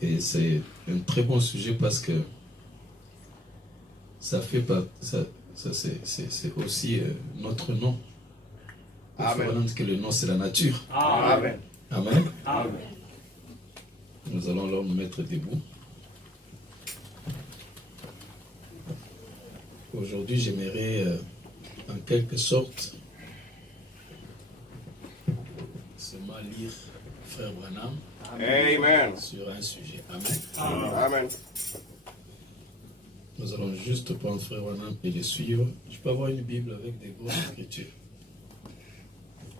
Et c'est un très bon sujet parce que ça fait pas, c'est aussi notre nom. Il faut comprendre que le nom c'est la nature. Amen. Amen. Amen. Nous allons alors nous mettre debout. Aujourd'hui, j'aimerais en quelque sorte seulement lire Frère Branham. Amen. Sur un sujet. Amen. Amen. Nous allons juste prendre Frère Branham et le suivre. Je peux avoir une Bible avec des grosses écritures.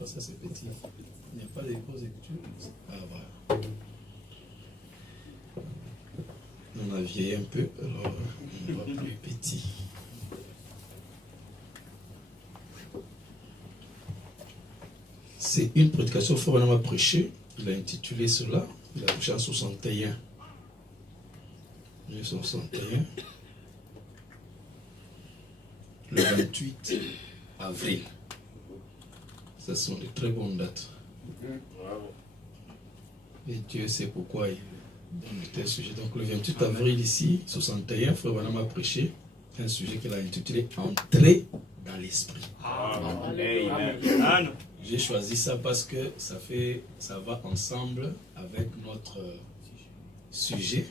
Ça c'est petit. Il n'y a pas de grosses écritures. Ah voilà. On a vieilli un peu, alors on ne voit plus petit. C'est une prédication que Frère Branham a prêché. Il a intitulé cela. Il a prêché en 61. 1961. Le 28 avril. Ce sont de très bonnes dates. Et Dieu sait pourquoi il donne de tels sujets. Donc le 28 avril ici, 61, Frère Branham a prêché un sujet qu'il a intitulé Entrer dans l'esprit. Amen. J'ai choisi ça parce que ça va ensemble avec notre sujet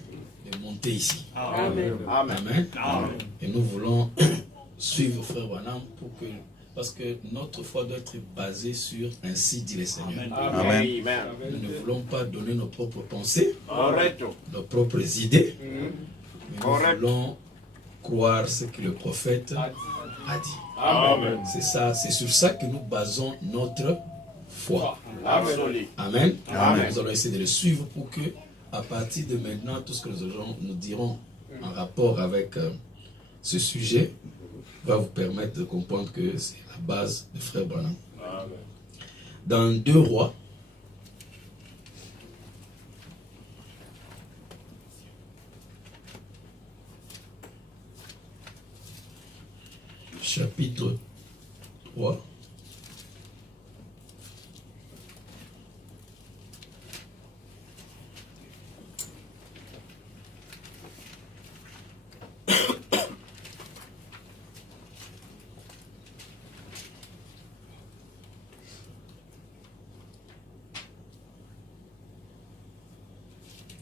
de monter ici. Amen. Amen. Amen. Et nous voulons suivre Frère Branham parce que notre foi doit être basée sur ainsi dit le Seigneur. Amen. Nous ne voulons pas donner nos propres pensées, Correcto. nos propres idées, mais nous voulons croire ce que le prophète a dit. Amen. C'est ça, c'est sur ça que nous basons notre foi. Absolument. Amen. Amen. Nous allons essayer de le suivre pour que, à partir de maintenant, tout ce que nous dirons en rapport avec ce sujet va vous permettre de comprendre que c'est la base de Frère Branham. Amen. Dans 2 Rois, chapitre 3,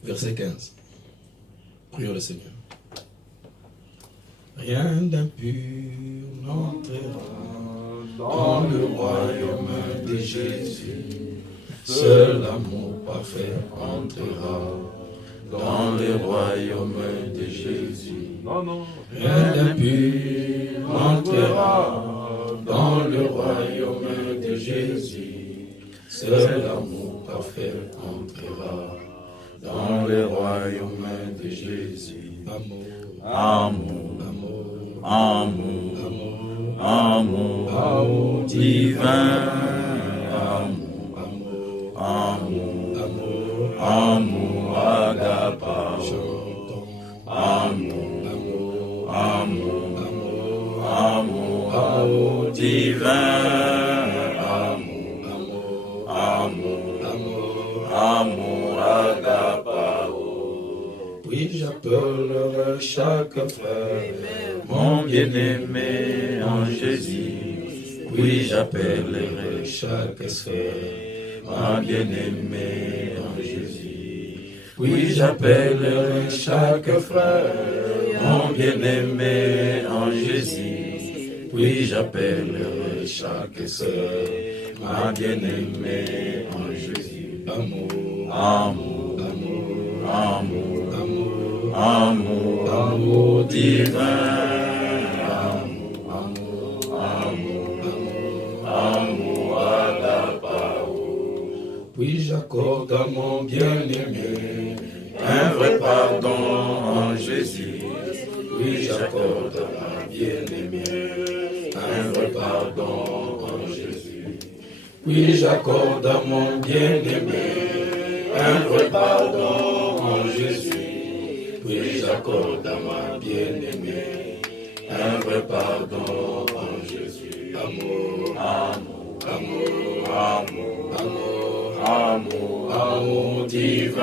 verset 15. Prions le Seigneur. Rien d'impur n'entrera dans le royaume de Jésus. Seul l'amour parfait entrera dans le royaume de Jésus. Rien d'impur n'entrera dans le royaume de Jésus. Seul l'amour parfait entrera dans le royaume de Jésus. Amour, Amour, amour, amour, amour, amour divin, amour, amour, amour, amour, amour agapa, chantons, amour, amour, amour, amour, amour divin, amour, amour, amour, amour agapa. Oui, j'appellerai chaque frère, Mon bien-aimé en Jésus, oui, j'appellerai chaque sœur, ma bien-aimée en Jésus. Oui, j'appellerai chaque frère, mon bien-aimé en Jésus. Oui, j'appellerai chaque sœur ma bien-aimée en Jésus. Amour, Amour, amour, amour, amour, amour, amour divin. Puis j'accorde à mon bien-aimé Un vrai pardon en Jésus. Oui, j'accorde à ma bien-aimée un vrai pardon en Jésus. Oui, j'accorde à mon bien-aimé un vrai pardon en Jésus. Oui, j'accorde à ma bien-aimée un vrai pardon en Jésus. Amour, Amour, amour, amour, amour, amour, amour divin.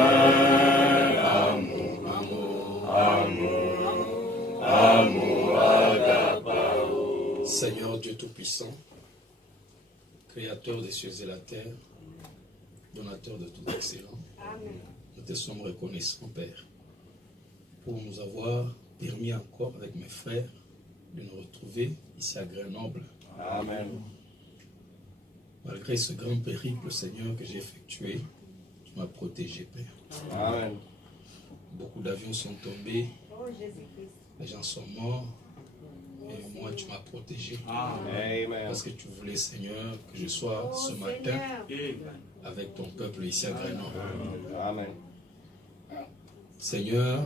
Amour, amour, amour, agapao. Seigneur Dieu Tout-Puissant, Créateur des cieux et la terre, donateur de tout excellent, nous te sommes reconnaissants, Père, pour nous avoir permis encore avec mes frères de nous retrouver ici à Grenoble. Amen. Malgré ce grand périple, Seigneur, que j'ai effectué, tu m'as protégé, Père. Amen. Beaucoup d'avions sont tombés, les gens sont morts, et moi tu m'as protégé. Amen. Parce que tu voulais, Seigneur, que je sois ce matin avec ton peuple ici à Grenoble. Amen. Seigneur,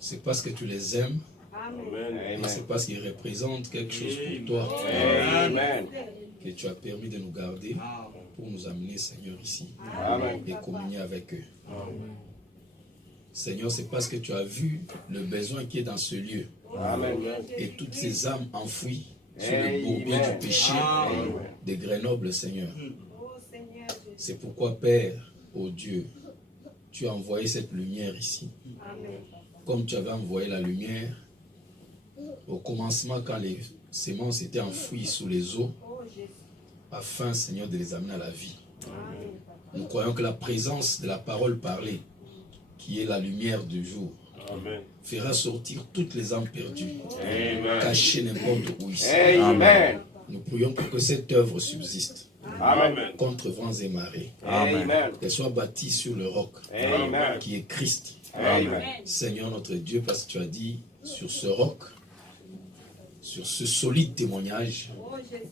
c'est parce que tu les aimes, Amen. et c'est parce qu'ils représentent quelque chose pour toi Amen. que tu as permis de nous garder pour nous amener, Seigneur, ici Amen. et communier avec eux. Seigneur, c'est parce que tu as vu le besoin qui est dans ce lieu Amen. et toutes ces âmes enfouies sur le bourbier du péché de Grenoble, Seigneur. C'est pourquoi, Père, ô Dieu, tu as envoyé cette lumière ici. Comme tu avais envoyé la lumière au commencement quand les semences étaient enfouies sous les eaux, afin, Seigneur, de les amener à la vie. Nous croyons que la présence de la parole parlée, qui est la lumière du jour, Amen. fera sortir toutes les âmes perdues, Amen. cachées n'importe où ici. Amen. Nous prions pour que cette œuvre subsiste Amen. contre vents et marées, Amen. qu'elle soit bâtie sur le roc Amen. qui est Christ. Amen. Seigneur notre Dieu, parce que tu as dit, sur ce roc, sur ce solide témoignage,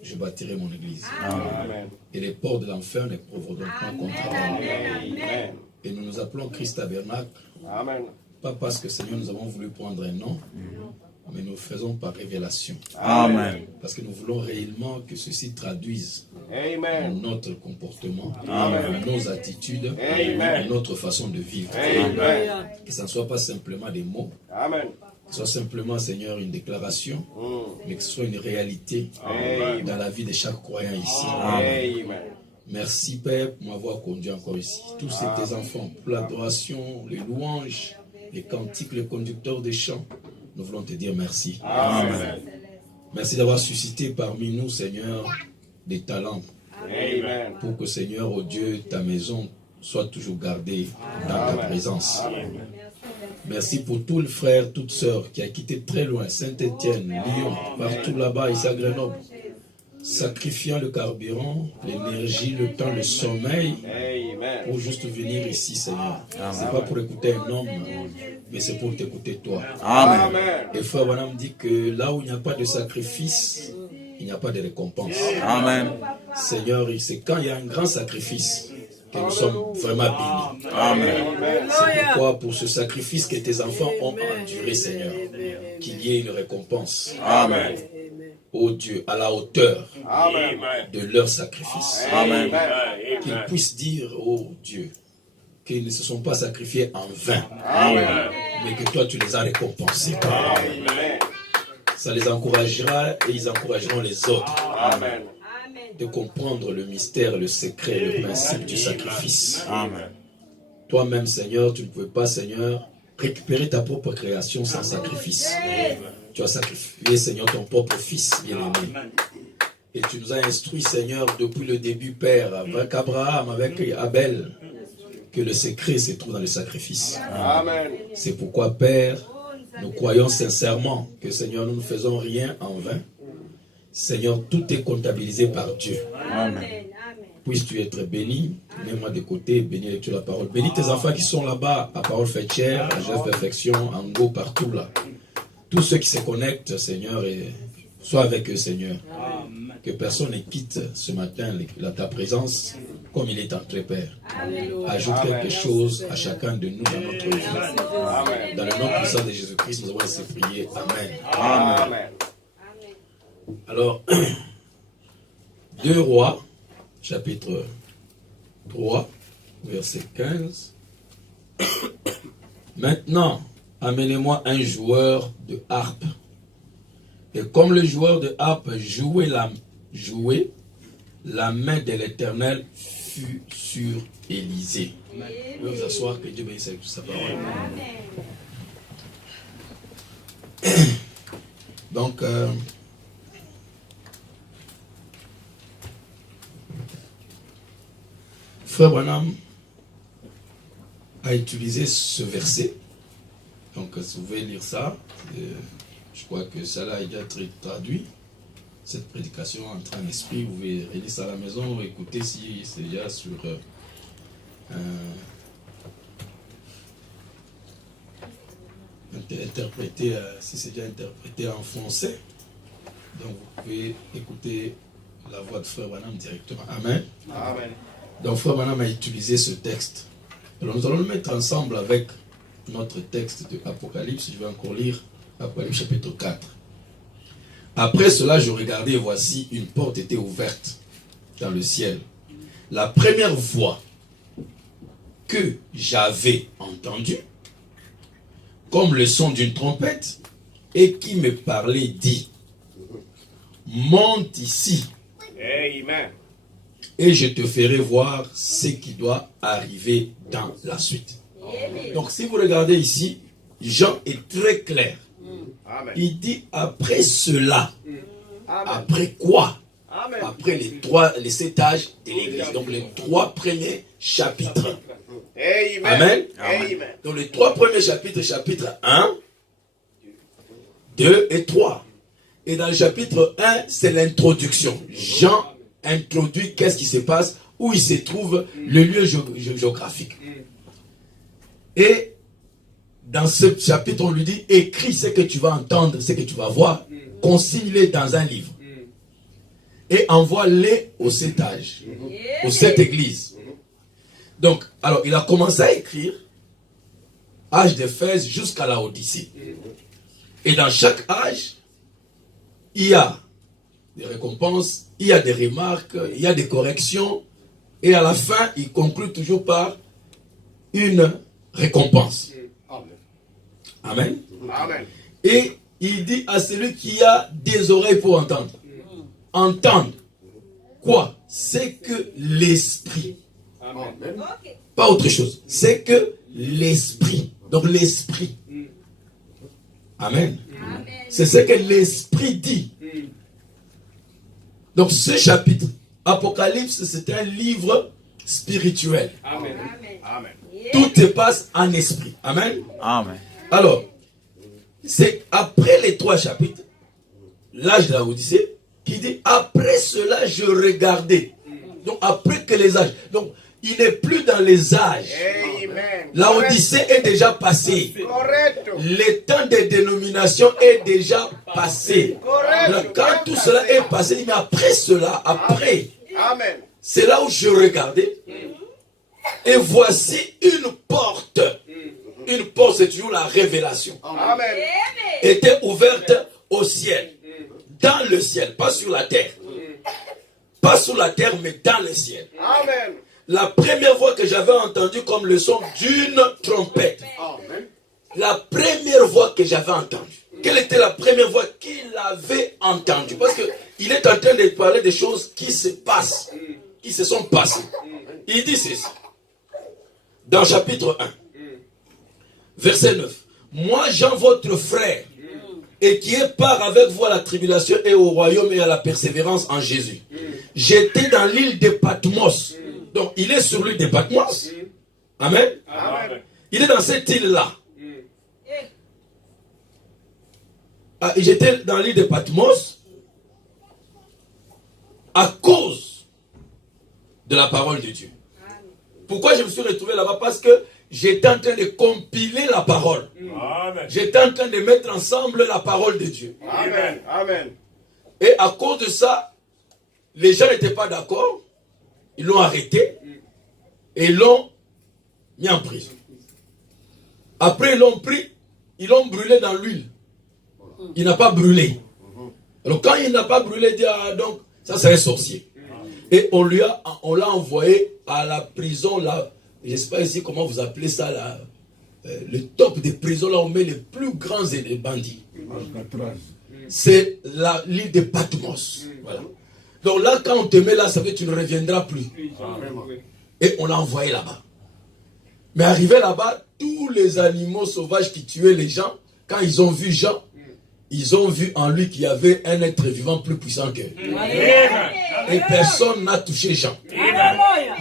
je bâtirai mon église. Amen. Et les portes de l'enfer ne prévaudront pas contre elle. Amen. Et nous nous appelons Christ Tabernacle, Amen. pas parce que, Seigneur, nous avons voulu prendre un nom, mais nous le faisons par révélation. Amen. Parce que nous voulons réellement que ceci traduise Amen. notre comportement, Amen. nos attitudes, Amen. notre façon de vivre. Amen. Que ça ne soit pas simplement des mots, Amen. que ce soit simplement, Seigneur, une déclaration, mais que ce soit une réalité Amen. dans la vie de chaque croyant ici. Amen. Merci, Père, pour m'avoir conduit encore ici. Tous ces tes enfants, pour l'adoration, les louanges, les cantiques, les conducteurs des chants, nous voulons te dire merci. Amen. Merci d'avoir suscité parmi nous, Seigneur, des talents Amen. pour que, Seigneur, oh Dieu, ta maison soit toujours gardée dans ta présence. Merci pour tout le frère, toute sœur qui a quitté très loin, Saint-Étienne, Lyon, partout là-bas, ici à Grenoble, sacrifiant le carburant, l'énergie, le temps, le sommeil, Amen. pour juste venir ici, Seigneur. Ce n'est pas pour écouter un homme, mais c'est pour t'écouter toi. Amen. Amen. Et frère Branham dit que là où il n'y a pas de sacrifice, il n'y a pas de récompense. Amen. Seigneur, c'est quand il y a un grand sacrifice que nous sommes vraiment bénis. Amen. C'est pourquoi pour ce sacrifice que tes enfants ont enduré, Seigneur, qu'il y ait une récompense. Amen. Ô Dieu, à la hauteur Amen. de leur sacrifice. Amen. Qu'ils puissent dire, ô Dieu, qu'ils ne se sont pas sacrifiés en vain, Amen. mais que toi tu les as récompensés. Amen. Ça les encouragera et ils encourageront les autres Amen. de comprendre le mystère, le secret, le principe du sacrifice. Amen. Toi-même, Seigneur, tu ne pouvais pas, Seigneur, récupérer ta propre création sans sacrifice. Tu as sacrifié, Seigneur, ton propre fils bien-aimé. Et tu nous as instruits, Seigneur, depuis le début, Père, avec Abraham, avec Abel, que le secret se trouve dans le sacrifice. Amen. C'est pourquoi, Père, Nous croyons sincèrement que, Seigneur, nous ne faisons rien en vain. Seigneur, tout est comptabilisé par Dieu. Amen. Puisses-tu être béni, mets-moi de côté, bénis avec la parole. Bénis tes enfants qui sont là-bas, à Parole Faite Chair, à Jeff Perfection, en Go, partout là. Tous ceux qui se connectent, Seigneur, et sois avec eux, Seigneur. Que personne ne quitte ce matin ta présence comme il est entré, Père. Ajoute quelque chose à chacun de nous dans notre vie. Dans le nom puissant de Jésus-Christ, nous avons ainsi prié. Amen. Amen. Alors, 2 Rois, chapitre 3, verset 15. Maintenant, amenez-moi un joueur de harpe. Et comme le joueur de harpe jouait, la main de l'Éternel fut sur Élisée. Vous pouvez vous asseoir, que Dieu bénisse avec toute sa parole. Donc, Frère Branham a utilisé ce verset. Donc, si vous pouvez lire ça, je crois que ça a déjà été traduit. Cette prédication entre un esprit, vous pouvez relire ça à la maison, écouter si c'est déjà sur interprété, si c'est déjà interprété en français. Donc vous pouvez écouter la voix de Frère Branham directement. Amen. Amen. Donc Frère Branham a utilisé ce texte. Alors nous allons le mettre ensemble avec notre texte de Apocalypse. Je vais encore lire Apocalypse chapitre 4. Après cela, je regardais et voici une porte était ouverte dans le ciel. La première voix que j'avais entendue, comme le son d'une trompette, et qui me parlait dit, monte ici. Amen. Et je te ferai voir ce qui doit arriver dans la suite. Donc si vous regardez ici, Jean est très clair. Amen. Il dit après cela. Amen. Après quoi? Amen. Après les 7 âges de l'église. Donc les 3 premiers chapitres. Amen. Amen. Amen. Donc les 3 premiers chapitres, chapitre 1, 2 et 3. Et dans le chapitre 1, c'est l'introduction. Jean introduit qu'est-ce qui se passe, où il se trouve, le lieu géographique. Et dans ce chapitre, on lui dit, écris ce que tu vas entendre, ce que tu vas voir, consigne-les dans un livre. Et envoie-les aux 7 âges, aux 7 églises. Donc, alors, il a commencé à écrire, âge d'Éphèse jusqu'à la Odyssée. Et dans chaque âge, il y a des récompenses, il y a des remarques, il y a des corrections. Et à la fin, il conclut toujours par une récompense. Amen. Amen. Et il dit à celui qui a des oreilles pour entendre. Entendre quoi? C'est que l'esprit. Amen. Pas autre chose. C'est que l'esprit. Donc l'esprit. Amen. C'est ce que l'esprit dit. Donc ce chapitre, Apocalypse, c'est un livre spirituel. Amen. Amen. Tout se passe en esprit. Amen. Amen. Alors, c'est après les 3 chapitres, l'âge de la Odyssée, qui dit, après cela, je regardais. Donc, après que les âges. Donc, il n'est plus dans les âges. Amen. La Odyssée est déjà passée. Correct. Le temps de dénomination est déjà passé. Correct. Donc, quand tout cela est passé, mais après cela, après, Amen. c'est là où je regardais. Et voici une porte. Une porte, c'est toujours la révélation. Amen. Était ouverte au ciel. Dans le ciel, pas sur la terre. Pas sur la terre, mais dans le ciel. Amen. La première voix que j'avais entendue comme le son d'une trompette. Amen. La première voix que j'avais entendue. Quelle était la première voix qu'il avait entendue? Parce qu'il est en train de parler des choses qui se passent. Qui se sont passées. Il dit ceci. Dans chapitre 1. Verset 9. Moi, Jean, votre frère, et qui est part avec vous à la tribulation et au royaume et à la persévérance en Jésus. J'étais dans l'île de Patmos. Donc, il est sur l'île de Patmos. Amen. Amen. Il est dans cette île-là. j'étais dans l'île de Patmos à cause de la parole de Dieu. Pourquoi je me suis retrouvé là-bas? Parce que j'étais en train de compiler la parole. J'étais en train de mettre ensemble la parole de Dieu. Amen. Amen. Et à cause de ça, les gens n'étaient pas d'accord. Ils l'ont arrêté et l'ont mis en prison. Après, ils l'ont pris, ils l'ont brûlé dans l'huile. Il n'a pas brûlé. Alors quand il n'a pas brûlé, il dit, ah, donc ça serait sorcier. Et on l'a envoyé à la prison, là, je ne sais pas ici comment vous appelez ça, là, le top des prisons, là où on met les plus grands bandits. C'est l'île de Patmos. Voilà. Donc là, quand on te met là, ça veut dire que tu ne reviendras plus. Et on l'a envoyé là-bas. Mais arrivé là-bas, tous les animaux sauvages qui tuaient les gens, quand ils ont vu Jean, ils ont vu en lui qu'il y avait un être vivant plus puissant qu'eux. Et personne n'a touché Jean.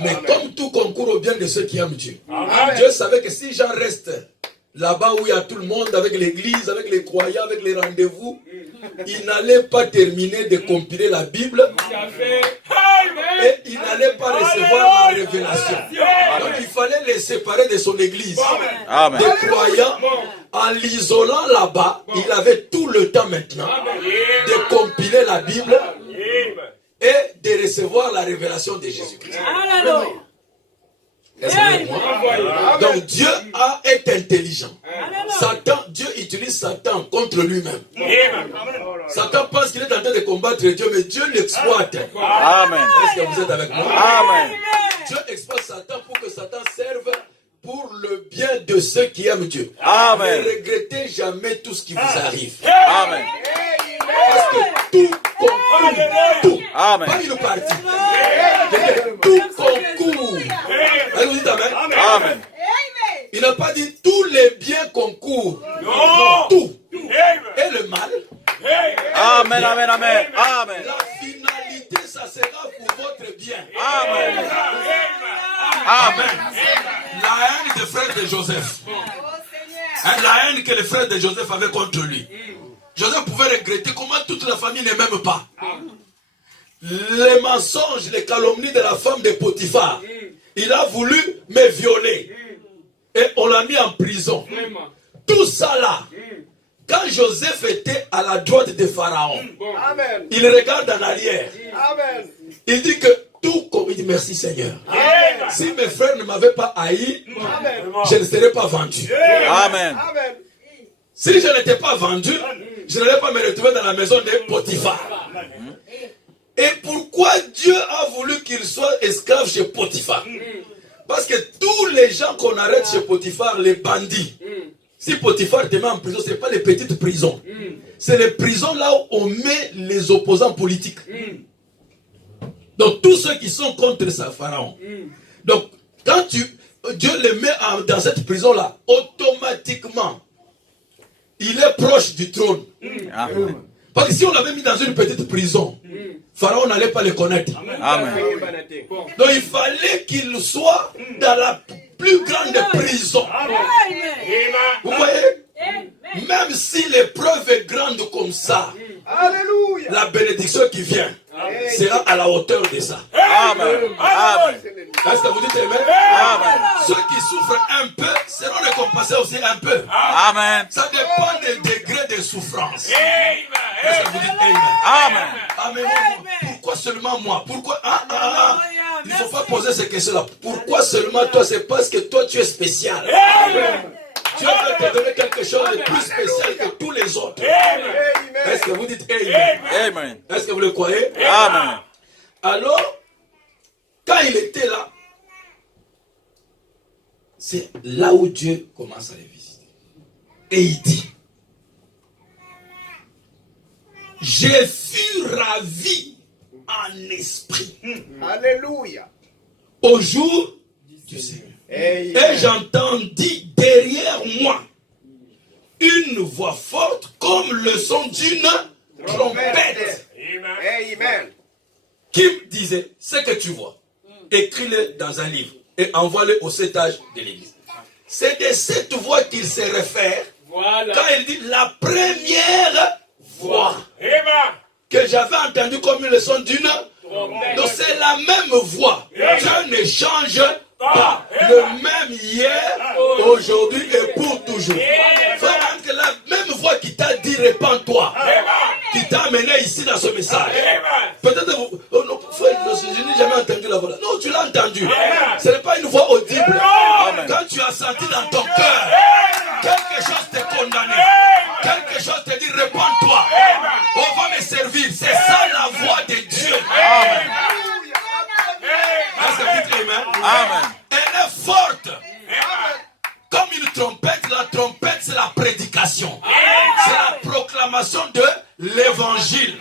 Mais comme tout concourt au bien de ceux qui aiment Dieu, Dieu savait que si Jean reste là-bas où il y a tout le monde, avec l'église, avec les croyants, avec les rendez-vous, il n'allait pas terminer de compiler la Bible et il n'allait pas recevoir la révélation. Donc il fallait les séparer de son église, des croyants. En l'isolant là-bas, il avait tout le temps maintenant de compiler la Bible et de recevoir la révélation de Jésus-Christ. Donc Dieu est intelligent. Dieu utilise Satan contre lui-même. Satan pense qu'il est en train de combattre Dieu, mais Dieu l'exploite. Est-ce que vous êtes avec moi? Amen. Dieu exploite Satan pour que Satan serve pour le bien de ceux qui aiment Dieu. Amen. Ne regrettez jamais tout ce qui vous arrive. Amen. Parce que tout concourt. Tout. Amen. Pas une partie. Tout concourt. Allez, vous dites Amen. Amen. Il n'a pas dit tous les biens concourent. Non. Tout. Et le mal. Amen, amen, amen. Amen. La finalité, ça sera pour votre bien. Amen. Amen. La haine des frères de Joseph. La haine que les frères de Joseph avaient contre lui. Joseph pouvait regretter comment toute la famille ne m'aime pas. Les mensonges, les calomnies de la femme de Potiphar. Il a voulu me violer. Et on l'a mis en prison. Tout ça là. Quand Joseph était à la droite de Pharaon, il regarde en arrière. Il dit que tout comme il dit merci Seigneur. Si mes frères ne m'avaient pas haï, je ne serais pas vendu. Amen. Si je n'étais pas vendu, je n'allais pas me retrouver dans la maison de Potiphar. Et pourquoi Dieu a voulu qu'il soit esclave chez Potiphar? Parce que tous les gens qu'on arrête chez Potiphar, les bandits, si Potiphar te met en prison, ce n'est pas les petites prisons. C'est les prisons là où on met les opposants politiques. Donc tous ceux qui sont contre ça, Pharaon. Donc quand Dieu les met dans cette prison-là, automatiquement, il est proche du trône. Parce que si on l'avait mis dans une petite prison, Pharaon n'allait pas le connaître. Amen. Donc il fallait qu'il soit dans la plus grande prison. Vous voyez? Même si l'épreuve est grande comme ça, la bénédiction qui vient sera à la hauteur de ça. Amen. Amen. Est-ce que vous dites Amen? Amen. Ceux qui souffrent un peu seront récompensés aussi un peu. Amen. Ça dépend des degrés de souffrance. Est-ce que vous dites Amen? Amen. Amen. Pourquoi seulement moi? Pourquoi? Il ne faut pas poser ces questions-là. Pourquoi seulement toi? C'est parce que toi tu es spécial. Dieu veut te donner quelque chose de plus spécial que tous les autres. Est-ce que vous dites Amen? Amen. Est-ce que vous le croyez? Amen. Alors, quand il était là, c'est là où Dieu commence à les visiter. Et il dit, je fus ravi en esprit. Alléluia. Au jour du Seigneur. Et j'entendis derrière moi une voix forte comme le son d'une trompette. Amen. Qui me disait, ce que tu vois, écris-le dans un livre et envoie-le au 7 âges de l'église. C'est de cette voix qu'il se réfère quand il dit la première voix que j'avais entendue comme le son d'une. Donc c'est la même voix. Dieu ne change pas. Le même hier, aujourd'hui et pour toujours. Frère, que la même voix qui t'a dit répands-toi, qui t'a amené ici dans ce message. Peut-être vous, oh non, frère, je n'ai jamais entendu la voix là. Non, tu l'as entendu. Ce n'est pas une voix audible. Quand tu as senti dans ton cœur, quelque chose t'est condamné. Quelque chose te dit répands-toi. On va me servir. C'est ça la voix de Dieu. Amen. Amen. Elle est forte. Comme une trompette, la trompette c'est la prédication. C'est la proclamation de l'évangile.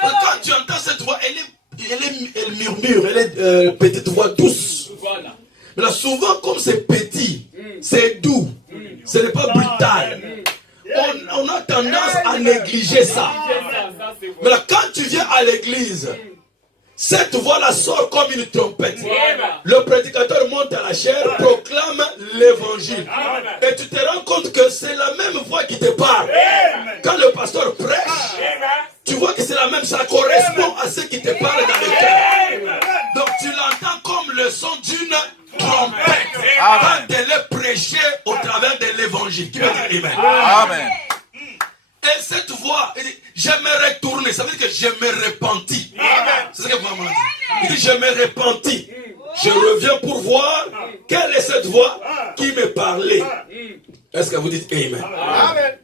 Quand tu entends cette voix, elle murmure, elle est petite voix douce. Mais là, souvent, comme c'est petit, c'est doux, ce n'est pas brutal. On a tendance à négliger ça. Mais là, quand tu viens à l'église, cette voix-là sort comme une trompette. Le prédicateur monte à la chair, proclame l'évangile. Et tu te rends compte que c'est la même voix qui te parle. Quand le pasteur prêche, tu vois que c'est la même, ça correspond à ce qui te parle dans le cœur. Donc tu l'entends comme le son d'une trompette. Quand elle est prêchée au travers de l'évangile. Qui veut dire amen. Amen. Et cette voix, il dit, je me retourne, ça veut dire que je me repentis. C'est ce que vous m'avez dit. Il dit, je me repentis. Je reviens pour voir quelle est cette voix qui me parlait. Est-ce que vous dites amen? Amen.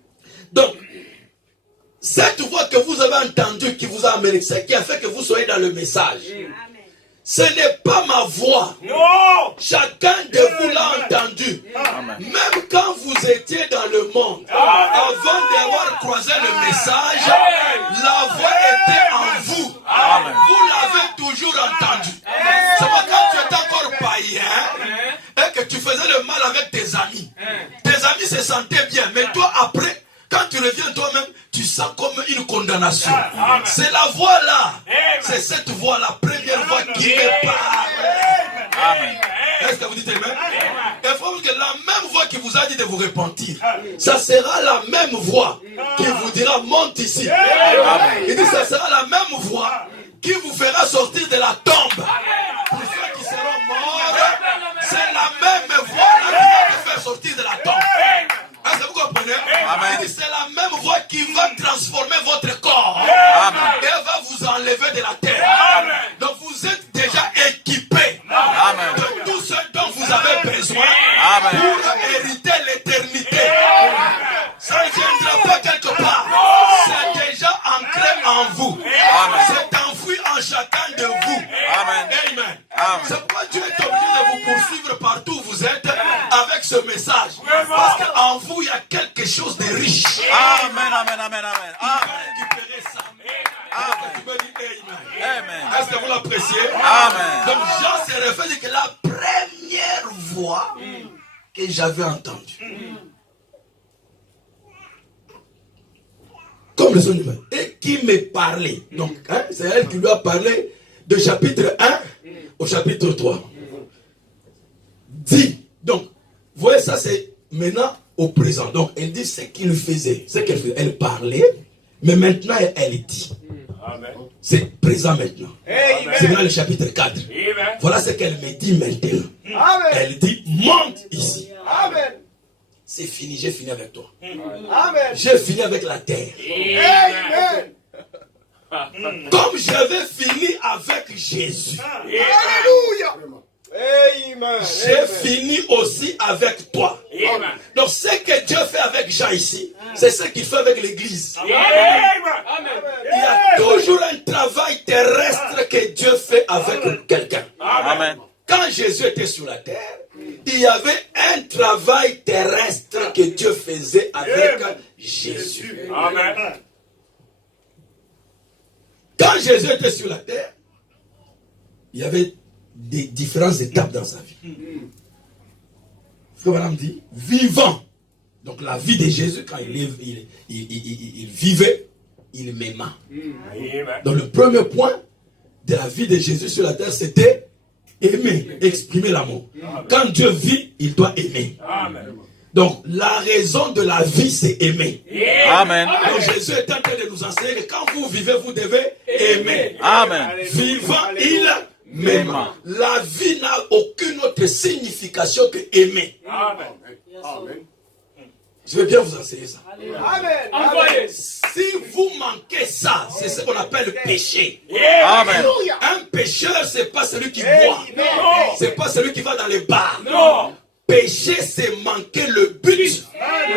Donc, cette voix que vous avez entendue, qui vous a amené, c'est qui a fait que vous soyez dans le message. Ce n'est pas ma voix. Non. Chacun de vous l'a entendu. Même quand vous étiez dans le monde, avant d'avoir croisé le message, la voix était en vous. Vous l'avez toujours entendu. C'est pas quand tu étais encore païen et que tu faisais le mal avec tes amis. Tes amis se sentaient bien, mais toi après, quand tu reviens toi-même, tu sens comme une condamnation. C'est la voix là. C'est cette voix, la première voix qui me parle. Amen. Est-ce que vous dites amen? Il faut que la même voix qui vous a dit de vous repentir, ça sera la même voix qui vous dira monte ici. Amen. Il dit ça sera la même voix qui vous fera sortir de la tombe. Pour ceux qui seront morts, c'est la même voix là qui va te faire sortir de la tombe. Est-ce que vous comprenez? Il dit c'est la même voix qui va transformer votre corps. Amen. Et elle va vous enlever de la terre. Amen. Donc vous êtes déjà équipé de tout ce dont vous avez besoin pour hériter l'éternité. Ça ne viendra pas quelque part. C'est déjà ancré en vous. C'est enfoui en chacun de vous. Amen. C'est pourquoi Dieu est obligé de vous poursuivre partout où vous êtes avec ce message. Parce qu'en vous, il y a quelque chose de riche. Amen, amen, amen, amen. Il va récupérer ça. Tu peux dire amen. Est-ce que vous l'appréciez? Amen. Donc Jean se réfère que la première voix que j'avais entendue, comme le son humain, et qui me parlait. Donc, c'est elle qui lui a parlé de chapitre 1 au chapitre 3. Dit. Donc, vous voyez, ça c'est maintenant au présent. Donc, elle dit ce qu'il faisait. Ce qu'elle faisait. Elle parlait, mais maintenant elle dit. Amen. C'est présent maintenant. Amen. C'est maintenant le chapitre 4. Amen. Voilà ce qu'elle me dit maintenant. Amen. Elle dit, monte ici. Amen. C'est fini, j'ai fini avec toi. Amen. J'ai fini avec la terre. Amen. Comme j'avais fini avec Jésus. Alléluia. Amen. J'ai fini aussi avec toi. Amen. Donc ce que Dieu fait avec Jean ici, c'est ce qu'il fait avec l'église. Amen. Il y a toujours un travail terrestre que Dieu fait avec quelqu'un. Amen. Quand Jésus était sur la terre, il y avait un travail terrestre que Dieu faisait avec Jésus. Amen. Quand Jésus était sur la terre, il y avait des différentes étapes dans sa vie. Frère Branham dit, vivant. Donc la vie de Jésus, quand il vivait, il m'aima. Donc le premier point de la vie de Jésus sur la terre, c'était aimer, exprimer l'amour. Quand Dieu vit, il doit aimer. Amen. Donc, la raison de la vie, c'est aimer. Amen. Donc, Jésus est en train de nous enseigner que quand vous vivez, vous devez aimer. Amen. Vivant, il m'aime. La vie n'a aucune autre signification que aimer. Amen. Je vais bien vous enseigner ça. Amen. Si vous manquez ça, c'est ce qu'on appelle péché. Amen. Un pécheur, c'est pas celui qui boit. Amen. C'est pas celui qui va dans les bars. Non. Péché, c'est manquer le but.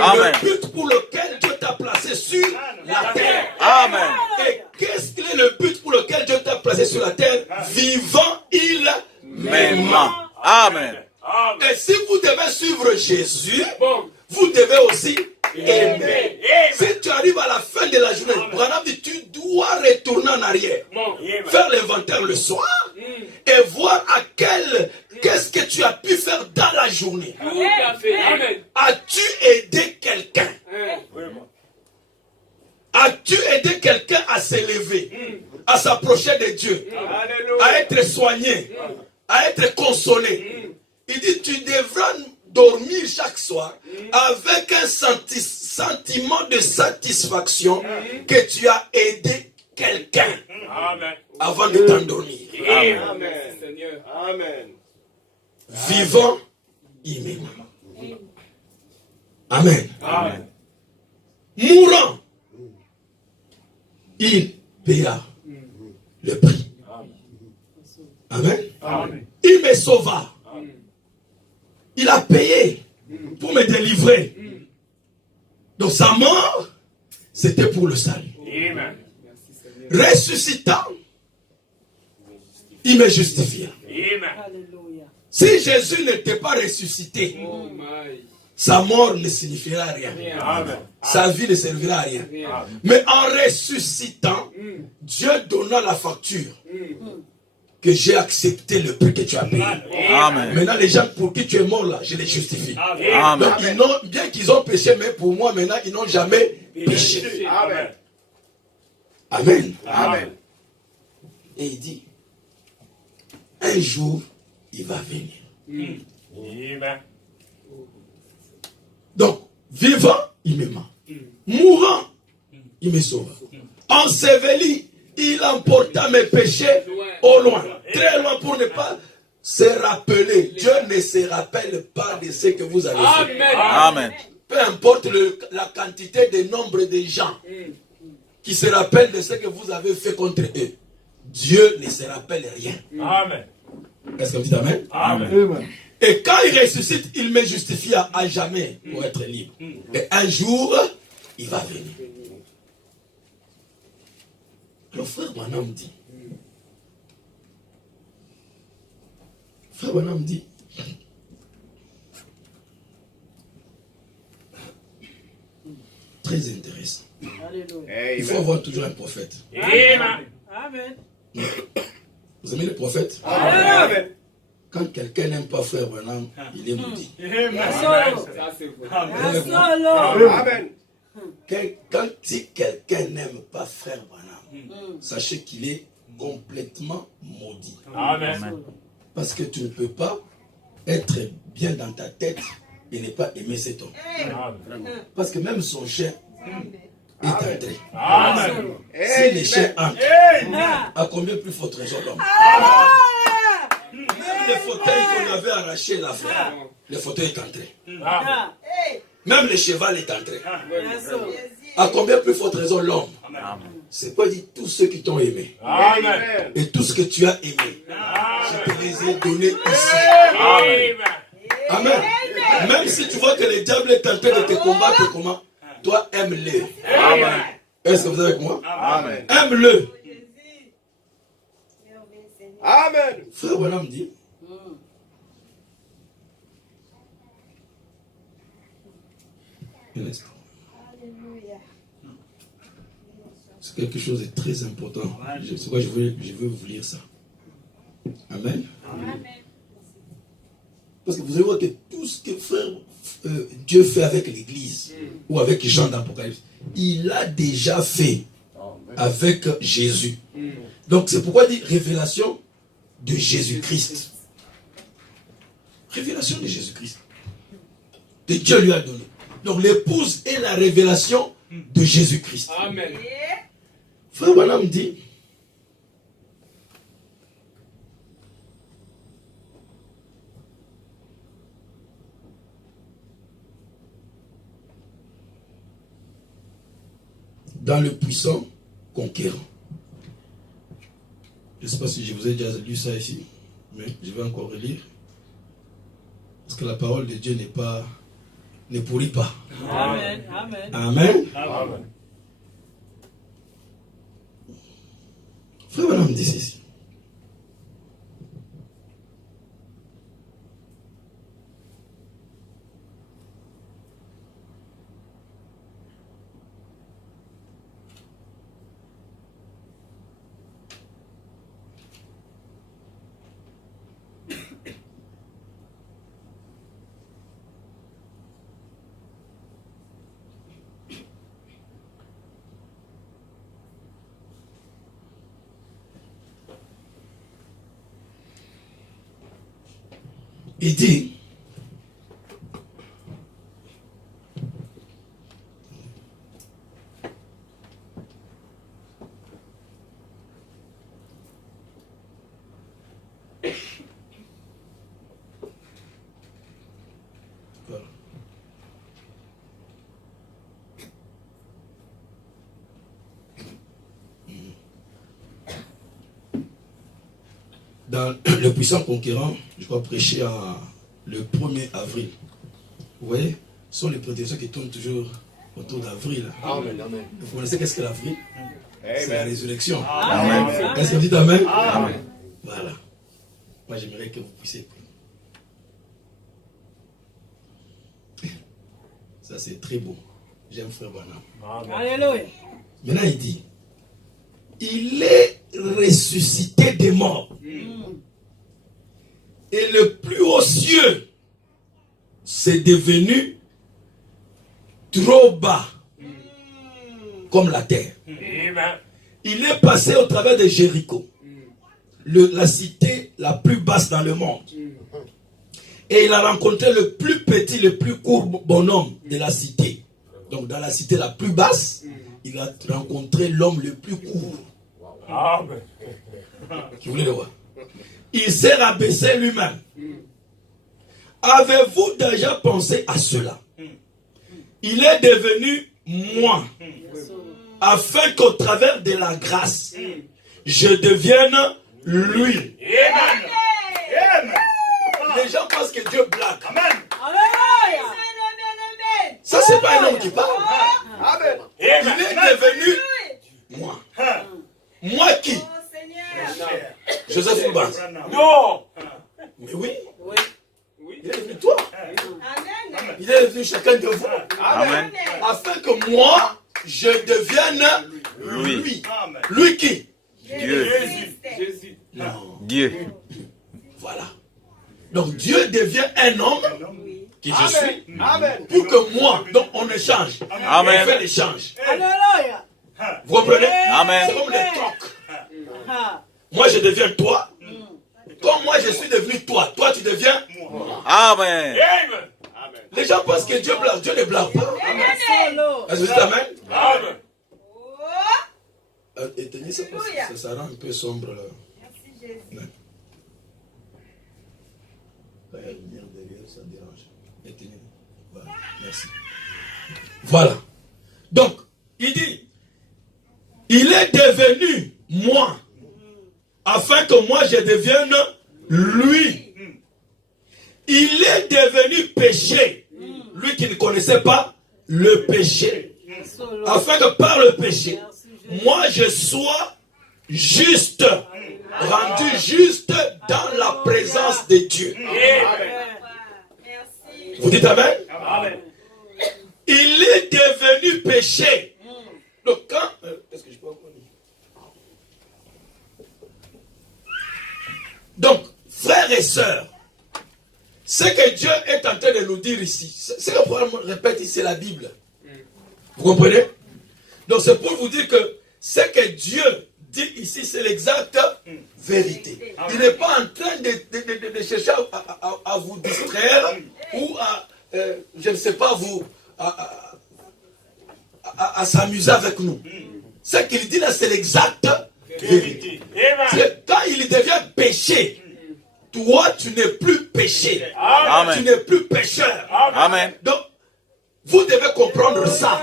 Amen. Le but pour lequel Dieu t'a placé sur la terre. Amen. Et qu'est-ce que est le but pour lequel Dieu t'a placé sur la terre? Vivant, il m'aime. Amen. Et si vous devez suivre Jésus, vous devez aussi aimer. Si tu arrives à la fin de la journée, Branham dit, tu dois retourner en arrière, faire l'inventaire le soir et voir qu'est-ce que tu as pu faire dans la journée. As-tu aidé quelqu'un? As-tu aidé quelqu'un à s'élever, à s'approcher de Dieu, à être soigné, à être consolé? Il dit, tu devras dormir chaque soir avec un sentiment de satisfaction que tu as aidé quelqu'un avant de t'endormir. Amen. Amen. Vivant, il m'aime. Amen. Amen. Mourant, il paya le prix. Amen. Amen. Il me sauva. Il a payé pour me délivrer. Donc sa mort, c'était pour le salut. Amen. Ressuscitant, il me justifia. Amen. Si Jésus n'était pas ressuscité, sa mort ne signifiera rien. Amen. Sa vie ne servira à rien. Mais en ressuscitant, Dieu donna la facture que j'ai accepté le prix que tu as payé. Amen. Maintenant, les gens pour qui tu es mort là, je les justifie. Amen. Donc, bien qu'ils ont péché, mais pour moi, maintenant, ils n'ont jamais péché. Amen. Amen. Amen. Et il dit, un jour, il va venir. Amen. Donc, vivant, il m'aima. Mourant, il me sauva. Enseveli, il emporta mes péchés au loin. Très loin pour ne pas se rappeler. Dieu ne se rappelle pas de ce que vous avez fait. Amen. Peu importe la quantité de nombre de gens qui se rappellent de ce que vous avez fait contre eux. Dieu ne se rappelle rien. Amen. Est-ce que vous dites Amen? Amen. Et quand il ressuscite, il me justifie à jamais pour être libre. Et un jour, il va venir. Le frère Branham dit, très intéressant. Il faut avoir toujours un prophète. Amen. Vous aimez les prophètes? Amen. Quand quelqu'un n'aime pas frère Branham, il est maudit. Amen. Si quelqu'un n'aime pas frère Branham, sachez qu'il est complètement maudit. Amen. Parce que tu ne peux pas être bien dans ta tête et ne pas aimer cet homme. Parce que même son chien est entré. Amen. Si les chiens entrent, à combien plus faut trésor l'homme? Même les fauteuils qu'on avait arrachés la fois, le fauteuil est entré. Même le cheval est entré. À combien plus faut trésor l'homme? C'est quoi dit tous ceux qui t'ont aimé. Amen. Et tout ce que tu as aimé, je te les ai donnés ici. Amen. Amen. Même si tu vois que le diable est en train de te combattre, comment? Toi, aime-le. Amen. Est-ce que vous êtes avec moi? Amen. Aime-le. Amen. Frère Branham dit, un instant. C'est quelque chose de très important. C'est pourquoi je veux vous lire ça. Amen. Parce que vous allez voir que tout ce que Dieu fait avec l'Église ou avec Jean d'Apocalypse, il a déjà fait avec Jésus. Donc c'est pourquoi il dit révélation de Jésus-Christ. Révélation de Jésus-Christ. que Dieu lui a donné. Donc l'épouse est la révélation de Jésus-Christ. Amen. Frère Branham dit, dans le puissant conquérant. Je ne sais pas si je vous ai déjà lu ça ici, mais je vais encore relire. Parce que la parole de Dieu ne pourrit pas. Amen. Amen. Amen. Amen. Frère Branham dit ceci. Il dit, voilà. Dans le puissant conquérant, je crois prêcher le 1er avril. Vous voyez, ce sont les prédictions qui tournent toujours autour d'avril. Amen. Amen. Vous connaissez qu'est-ce que l'avril? C'est la Amen. résurrection. Amen. Est-ce que vous dites Amen? Amen. Voilà. Moi, j'aimerais que vous puissiez. Ça, c'est très beau. J'aime Frère Branham. Alléluia. Maintenant, il dit, il est ressuscité des morts. Et le plus haut cieux, c'est devenu trop bas, comme la terre. Amen. Il est passé au travers de Jéricho, la cité la plus basse dans le monde. Et il a rencontré le plus petit, le plus court bonhomme de la cité. Donc dans la cité la plus basse, il a rencontré l'homme le plus court. Amen. Qui voulait le voir. Il s'est rabaissé lui-même. Avez-vous déjà pensé à cela? Il est devenu moi, afin qu'au travers de la grâce, je devienne lui. Amen. Amen. Les gens pensent que Dieu blague. Amen. Alléluia. Ça, c'est pas un homme qui parle. Amen. Il est devenu moi. Moi qui? Joseph Ouban. Non. Mais oui, Oui. il est devenu toi. Il est devenu chacun de vous. Amen. Afin que moi, je devienne lui. Amen. Lui qui? Dieu. Jésus. Non. Dieu. Voilà. Donc Dieu devient un homme qui je suis. Amen. Pour que moi, donc on échange. Amen. On fait l'échange. Alléluia. Vous comprenez? Amen. C'est comme les trocs. Ah. Moi je deviens toi. Comme moi je suis devenu toi. Toi tu deviens. Amen. Amen. Les gens pensent que Dieu blague. Dieu ne blague pas. Solo. Est-ce que vous dites Amen? Amen. Éteignez ça parce que ça rend un peu sombre là. La lumière derrière, ça dérange. Éteignez. Voilà. Merci. Voilà. Donc, il dit, il est devenu moi, afin que moi je devienne lui. Il est devenu péché, lui qui ne connaissait pas le péché, Solo. afin que par le péché, moi je sois juste, rendu juste dans la présence de Dieu. Vous dites Amen? Amen. Il est devenu péché. Donc quand... Est-ce que je peux encore lire? Donc, frères et sœurs, ce que Dieu est en train de nous dire ici, c'est que pour répète ici, c'est la Bible. Vous comprenez? Donc c'est pour vous dire que ce que Dieu dit ici, c'est l'exacte vérité. Il n'est pas en train de chercher à vous distraire ou je ne sais pas vous, à s'amuser avec nous. Ce qu'il dit là, c'est l'exacte vérité. Quand il devient péché, toi, tu n'es plus péché. Amen. Tu n'es plus pécheur. Amen. Donc, vous devez comprendre ça.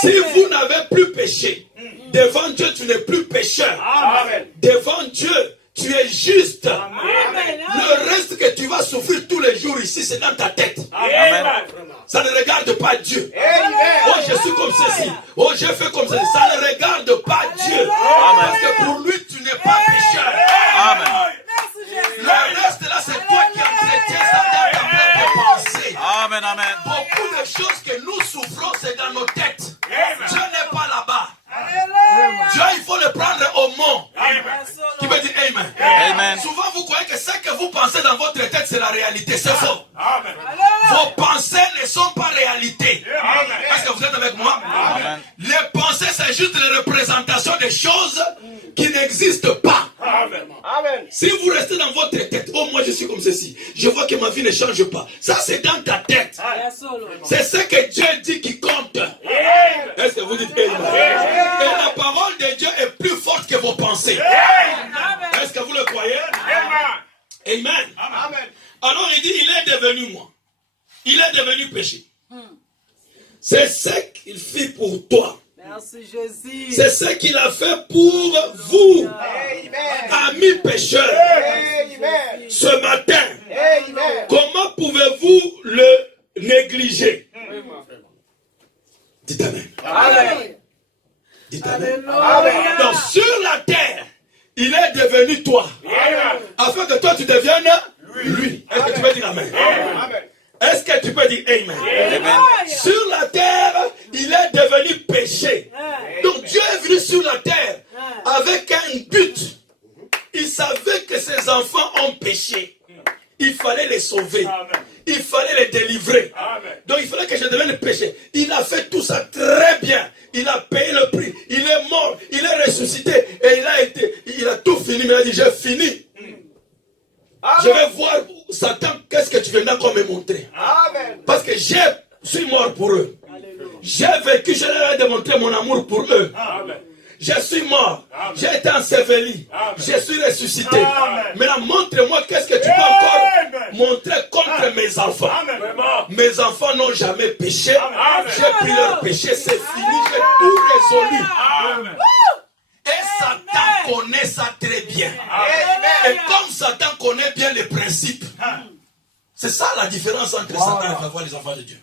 Si vous n'avez plus péché, devant Dieu, tu n'es plus pécheur. Devant Dieu, tu es juste. Le reste que tu vas souffrir tous les jours ici, c'est dans ta tête. Amen. Ça ne regarde pas Dieu. Oh, je suis comme ceci. Oh, j'ai fait comme ceci. Ça ne regarde pas Dieu. Parce que pour lui, tu n'es pas pécheur. Amen. Le reste là, c'est toi qui entretiens ça dans ta propre pensée. Amen. Amen. Beaucoup de choses que nous souffrons, c'est dans nos têtes. Dieu n'est pas là-bas. Dieu, il faut le prendre au mot. Qui veut dire Amen. Amen. Souvent, vous croyez que ce que vous pensez dans votre tête, c'est la réalité. C'est faux. Vos pensées ne sont pas réalité. Est-ce que vous êtes avec moi? Amen. Les pensées, c'est juste les représentations des choses qui n'existent pas. Si vous restez dans votre tête, oh moi je suis comme ceci, je vois que ma vie ne change pas. Ça c'est dans ta tête. C'est ce que Dieu dit qui compte. Est-ce que vous dites Amen? Et la parole de Dieu est plus forte que vos pensées. Est-ce que vous le croyez? Amen. Alors il dit, il est devenu moi. Il est devenu péché. C'est ce qu'il fit pour toi. Merci Jésus. C'est ce qu'il a fait pour vous, amis pécheurs. Ce matin, comment pouvez-vous le négliger? Dites Amen. Dites Amen. Donc sur la terre, il est devenu toi. Afin que toi tu deviennes lui. Est-ce que tu peux dire Amen? Est-ce que tu peux dire Amen? Amen. Sur la terre, il est devenu péché. Donc Dieu est venu sur la terre avec un but. Il savait que ses enfants ont péché. Il fallait les sauver. Il fallait les délivrer. Donc il fallait que je devienne péché. Il a fait tout ça très bien. Il a payé le prix. Il est mort. Il est ressuscité. Et il a tout fini. Mais il a dit, j'ai fini. Je vais voir, Satan, qu'est-ce que tu viens encore me montrer. Parce que je suis mort pour eux. J'ai vécu, je leur ai démontré mon amour pour eux. Je suis mort. J'ai été enseveli. Je suis ressuscité. Maintenant, montre-moi qu'est-ce que tu peux encore montrer contre mes enfants. Mes enfants n'ont jamais péché. J'ai pris leur péché, c'est fini, j'ai tout résolu. Et Satan connaît ça très bien. Et comme Satan connaît bien les principes, c'est ça la différence entre Satan et les enfants de Dieu.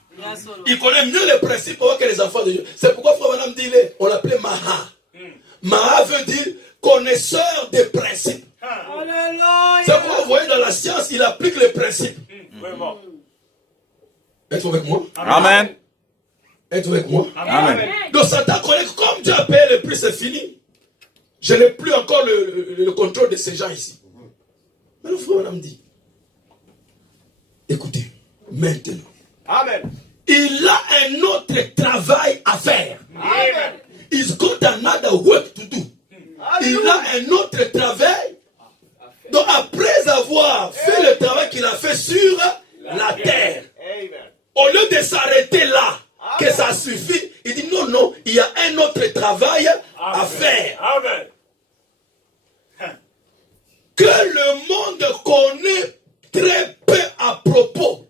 Il connaît mieux les principes que les enfants de Dieu. C'est pourquoi Frère Branham dit, on l'appelait Maha. Maha veut dire connaisseur des principes. C'est pourquoi vous voyez dans la science, il applique les principes. Êtes-vous avec moi? Amen. Êtes-vous avec moi? Amen. Donc Satan connaît que comme Dieu a payé le prix, c'est fini. Je n'ai plus encore le contrôle de ces gens ici. Mais le frère me dit, écoutez, maintenant, il a un autre travail à faire. He's got another work to do. Il a un autre travail. Donc après avoir fait le travail qu'il a fait sur la terre, au lieu de s'arrêter là, que ça suffit, il dit non, non, il y a un autre travail à faire. Que le monde connaît très peu à propos.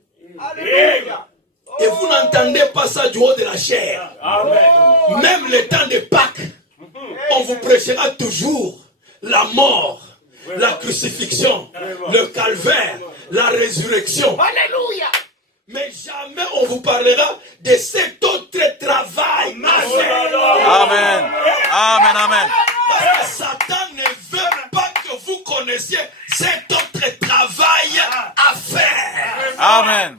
Et vous n'entendez pas ça du haut de la chair. Même le temps de Pâques, on vous prêchera toujours la mort, la crucifixion, le calvaire, la résurrection. Alléluia. Mais jamais on vous parlera de cet autre travail. Amen. Amen. Amen. Parce que Satan ne veut pas que vous connaissiez cet autre travail à faire. Amen.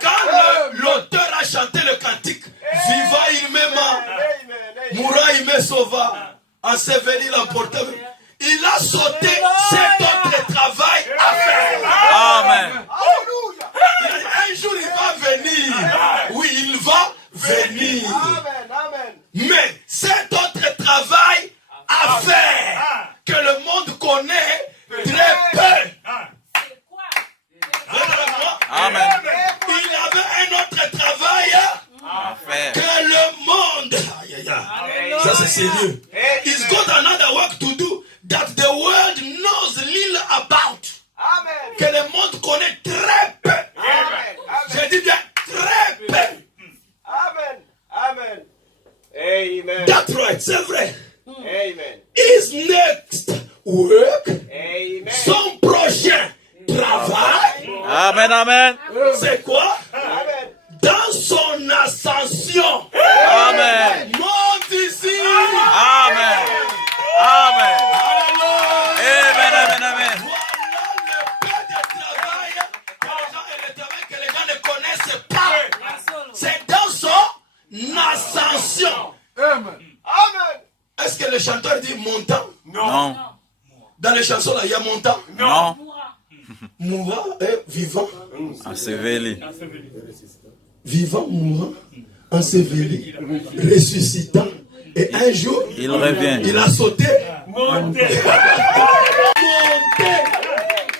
Quand l'auteur a chanté le cantique, Viva il m'aima, mourra il me sauva, enseveli l'emporta, il a sauté cet autre travail à faire. Amen. Un jour il va venir. Oui, il va venir. Mais cet autre travail à faire que le monde connaît très peu. Amen. Ça c'est sérieux. He's got another work to do that the world knows little about. Amen. Que le monde connaît très peu. Amen. Je dis bien très peu. Amen. Amen. Amen. That's right, c'est vrai. Amen. His next work, Amen. son prochain travail, Amen, amen. c'est quoi? Amen. Dans son ascension. Amen. Monte ici. Amen. Amen. Alléluia. Amen, amen, amen. Voilà le peu de travail et le travail que les gens ne connaissent pas. C'est dans son ascension. Amen. Est-ce que le chanteur dit montant? Non. Dans les chansons là, il y a montant. Non. Mourant et vivant. Enseveli. Vivant, mourant, enseveli, ressuscitant. Et un jour, Il revient. il a sauté. Montez. Monté.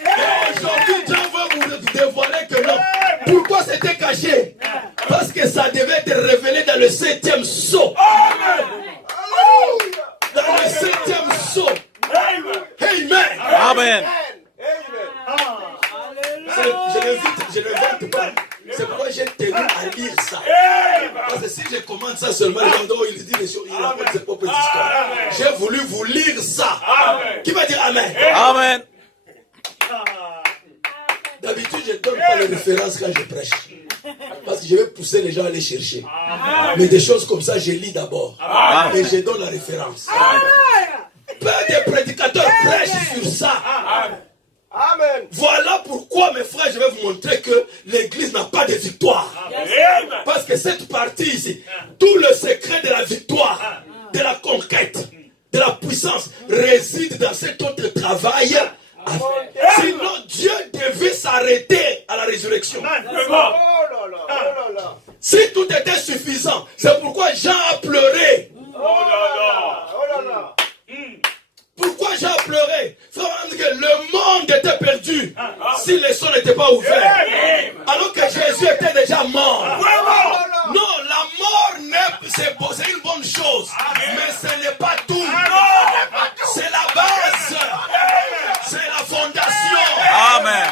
Et aujourd'hui, Dieu veut vous dévoiler que non. Pourquoi c'était caché? Parce que ça devait être révélé dans le 7e sceau. Dans le 7e sceau. Amen. Amen. Je ne vante pas. C'est pourquoi j'ai tenu à lire ça. Parce que si je commande ça seulement, les gens disent, il dit les choses, il raconte ses propres histoires. J'ai voulu vous lire ça. Qui va dire Amen? Amen. D'habitude, je ne donne pas les références quand je prêche. Parce que je vais pousser les gens à aller chercher. Mais des choses comme ça, je lis d'abord. Et je donne la référence. Peu de prédicateurs prêchent sur ça. Amen. Voilà pourquoi, mes frères, je vais vous montrer que l'église n'a pas de victoire. Parce que cette partie ici, tout le secret de la victoire, de la conquête, de la puissance, réside dans cet autre travail. Sinon, Dieu devait s'arrêter à la résurrection. Oh là là, oh là là. Si tout était suffisant, c'est pourquoi Jean a pleuré. Oh là là, oh là là. Pourquoi Jean a pleuré? Frère, le monde était perdu si les cieux n'étaient pas ouverts. Alors que Jésus était déjà mort. Non, la mort, c'est une bonne chose. Mais ce n'est pas tout. C'est la base. C'est la fondation. Amen.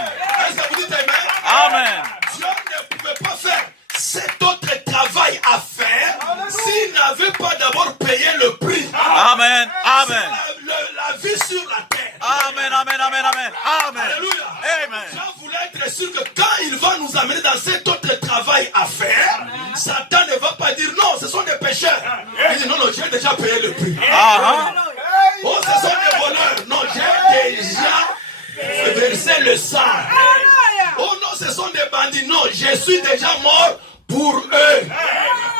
Est-ce que vous dites Amen? Amen. Dieu ne pouvait pas faire cet autre travail à faire s'il n'avait pas d'abord payé le prix. Amen. Amen. La vie sur la terre. Amen, amen, amen, amen. Amen. Alléluia. Amen. Jean voulait être sûr que quand il va nous amener dans cet autre travail à faire, Satan ne va pas dire non, ce sont des pécheurs. Il dit non, non, j'ai déjà payé le prix. Oh, ce sont des voleurs. Non, j'ai déjà versé le sang. Oh non, ce sont des bandits. Non, je suis déjà mort pour eux.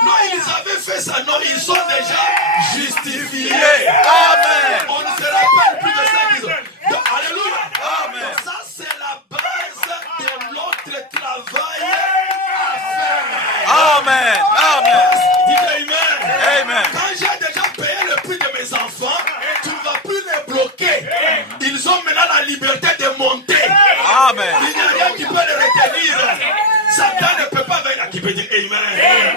Non, ils avaient fait ça. Non, ils sont déjà justifiés. Amen. On ne se rappelle plus de ça qu'ils ont. Donc, alléluia. Amen. Ça, c'est la base de notre travail à faire. Amen. Amen. Dites Amen. Amen. Quand j'ai déjà payé le prix de mes enfants, tu ne vas plus les bloquer. Ils ont maintenant la liberté de monter. Amen. Il n'y a rien qui peut les retenir. Satan ne peut pas venir. Qui peut dire Amen.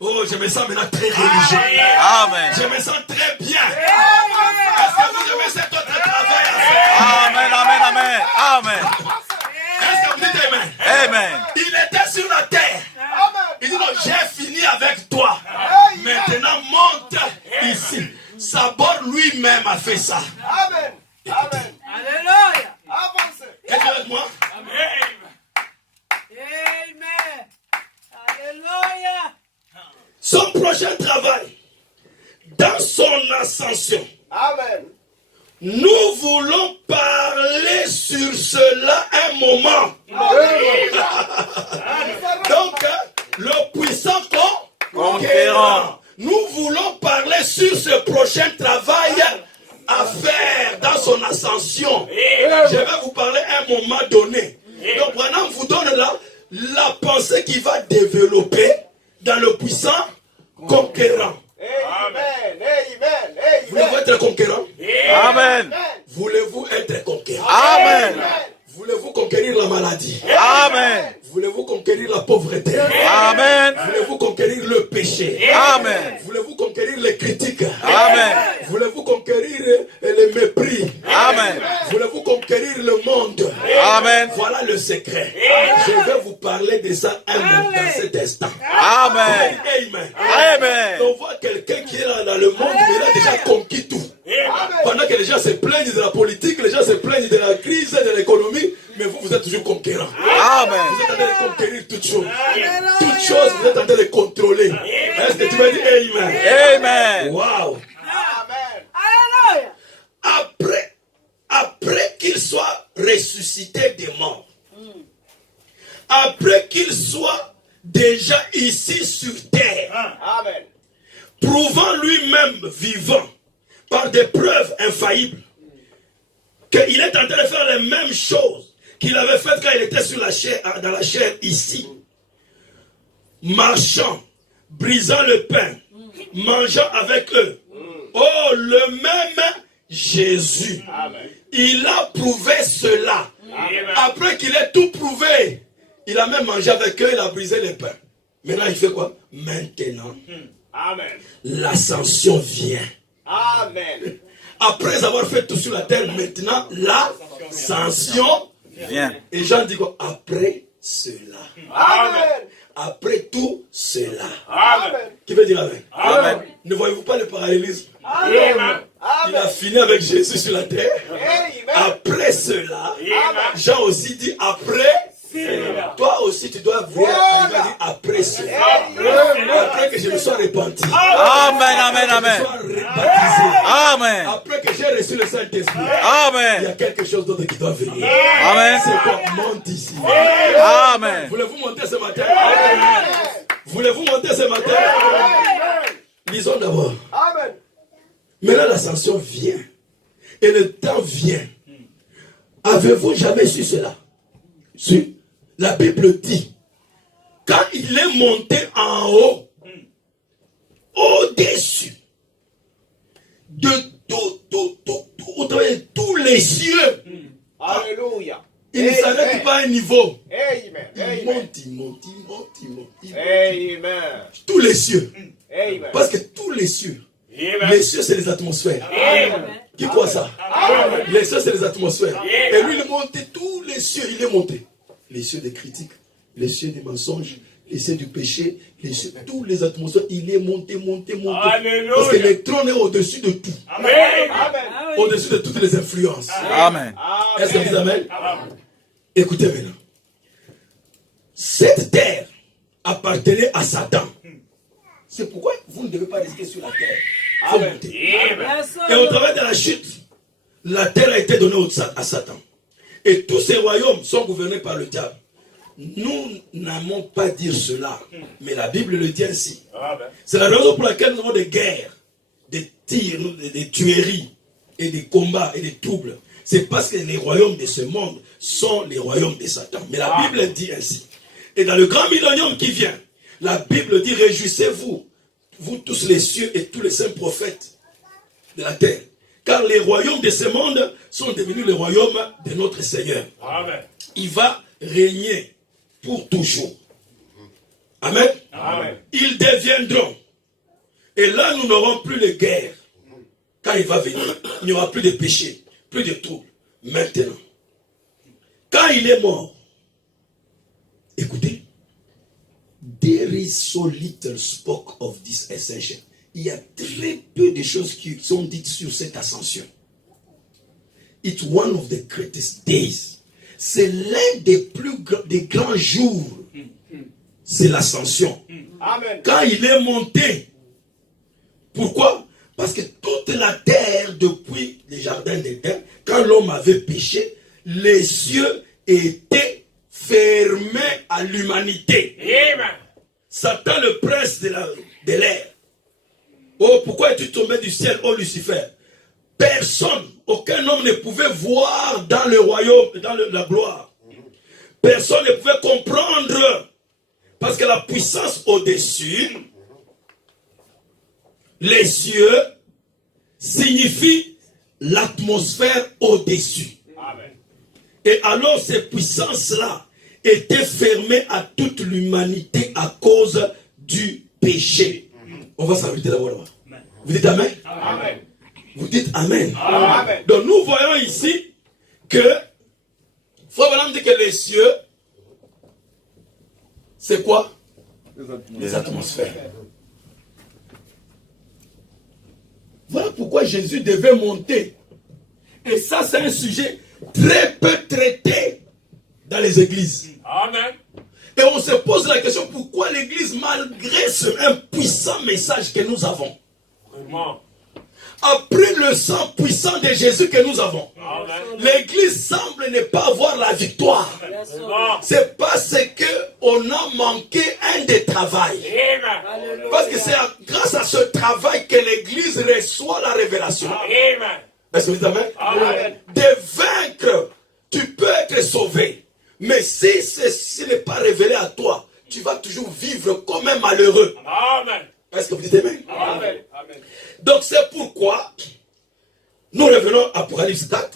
Oh, je me sens maintenant très religieux. Amen. Je me sens très bien. Est-ce que vous aimez cet autre travail à faire? Amen, amen, amen. Amen. Est-ce que vous dites Amen? Amen. Il était sur la terre. Il dit non, j'ai fini avec toi. Maintenant monte ici. Sabor lui-même a fait ça. Amen. Amen. Alléluia. Avancez. Êtes-vous avec moi? Amen. Alléluia. Son prochain travail, dans son ascension, Amen. nous voulons parler sur cela un moment. Donc, le puissant conquérant. Nous voulons parler sur ce prochain travail à faire dans son ascension. Je vais vous parler à un moment donné. Donc, Branham vous donne là la pensée qui va développer dans le puissant conquérant. Amen. Amen. Voulez-vous être conquérant? Amen. Voulez-vous être conquérant? Amen. Voulez-vous conquérir la maladie? Amen. Voulez-vous conquérir la pauvreté? Amen. Voulez-vous conquérir le péché? Amen. Voulez-vous conquérir les Voulez-vous conquérir le mépris? Amen. Voulez-vous conquérir le monde? Amen. Voilà le secret. Je vais vous parler de ça dans cet instant. Amen. Amen. Amen. On voit quelqu'un qui est là dans le monde, mais il a déjà conquis tout. Pendant que les gens se plaignent de la politique, les gens se plaignent de la crise, de l'économie, mais vous, vous êtes toujours conquérant. Amen. Vous êtes en train de conquérir toutes choses. Toutes choses, vous êtes en train de contrôler. Est-ce que tu vas dire Amen? Amen. Waouh. Amen. Alléluia. Après qu'il soit ressuscité des morts, après qu'il soit déjà ici sur terre, Amen. prouvant lui-même vivant par des preuves infaillibles qu'il est en train de faire les mêmes choses qu'il avait faites quand il était sur la chair, dans la chair ici, marchant, brisant le pain, mangeant avec eux. Oh, le même Jésus, Amen. il a prouvé cela. Amen. Après qu'il ait tout prouvé, il a même mangé avec eux, il a brisé le pain. Maintenant, il fait quoi? Maintenant, Amen. l'ascension vient. Amen. Après avoir fait tout sur la terre, maintenant, l'ascension Viens. Et Jean dit quoi? Après cela. Amen. Après tout cela. Amen. Qui veut dire Amen? Amen. Ne voyez-vous pas le parallélisme? Amen. Il a fini avec Jésus sur la terre. Amen. Après cela, Amen. Jean aussi dit après. Toi aussi tu dois voir arriver à dire après cela. Après que je me sois repenti. Amen. Amen. Après que je Amen. sois rebaptisé. Amen. Après que j'ai reçu le Saint-Esprit. Il y Amen. a quelque chose d'autre qui doit venir. Amen. C'est quoi? Monte ici. Amen. Voulez-vous monter ce matin? Voulez-vous monter ce matin? Lisons d'abord. Amen. Maintenant l'ascension vient. Et le temps vient. Avez-vous jamais su cela? Si. La Bible dit, quand il est monté en haut, au-dessus de tous les cieux, Alléluia. il ne s'arrête pas à un niveau. Amen. Il Amen. monte, il monte, il monte, il monte. Il monte. Amen. Tous les cieux. Amen. Parce que tous les cieux, les cieux c'est les atmosphères. Amen. Qui croit ça? Les cieux c'est les atmosphères. Et lui il montait tous les cieux, il est monté. Les cieux des critiques, les cieux des mensonges, les cieux du péché, les cieux, tous les atmosphères, il est monté, monté, monté. Alléluia. Parce que le trône est au-dessus de tout. Amen. Au-dessus de toutes les influences. Amen. Est-ce que vous dites Amen? Écoutez maintenant. Cette terre appartenait à Satan. C'est pourquoi vous ne devez pas rester sur la terre. Faut Amen. monter. Yes, Et au travers de la chute, la terre a été donnée à Satan. Et tous ces royaumes sont gouvernés par le diable. Nous n'aimons pas dire cela, mais la Bible le dit ainsi. C'est la raison pour laquelle nous avons des guerres, des tirs, des tueries, et des combats, et des troubles. C'est parce que les royaumes de ce monde sont les royaumes de Satan. Mais la Bible dit ainsi. Et dans le grand millénium qui vient, la Bible dit, réjouissez-vous, vous tous les cieux et tous les saints prophètes de la terre. Car les royaumes de ce monde sont devenus les royaumes de notre Seigneur. Amen. Il va régner pour toujours. Amen. Amen. Ils deviendront. Et là, nous n'aurons plus de guerre. Quand il va venir, il n'y aura plus de péché, plus de troubles. Maintenant, quand il est mort, écoutez, there is so little spoke of this ascension. Il y a très peu de choses qui sont dites sur cette ascension. It's one of the greatest days. C'est l'un des grands jours. C'est l'ascension. Amen. Quand il est monté. Pourquoi? Parce que toute la terre, depuis les jardins d'Éden, quand l'homme avait péché, les cieux étaient fermés à l'humanité. Amen. Satan, le prince de l'air. Oh, pourquoi es-tu tombé du ciel, oh Lucifer? Personne, aucun homme ne pouvait voir dans le royaume, dans la gloire. Personne ne pouvait comprendre. Parce que la puissance au-dessus, les cieux, signifie l'atmosphère au-dessus. Amen. Et alors ces puissances-là étaient fermées à toute l'humanité à cause du péché. On va s'arrêter là-bas. Vous dites Amen? Amen. Vous dites Amen. Amen. Donc nous voyons ici que Frère Branham dit que les cieux, c'est quoi? Les atmosphères. Voilà pourquoi Jésus devait monter. Et ça, c'est un sujet très peu traité dans les églises. Amen. Et on se pose la question, pourquoi l'église, malgré ce puissant message que nous avons, après le sang puissant de Jésus que nous avons, l'église semble ne pas avoir la victoire. C'est parce qu'on a manqué un des travail. Parce que c'est grâce à ce travail que l'église reçoit la révélation. Est-ce que vous dites amen? De vaincre, tu peux être sauvé. Mais si ceci n'est pas révélé à toi, tu vas toujours vivre comme un malheureux. Est-ce que vous dites amen? Donc c'est pourquoi nous revenons à Apocalypse 4.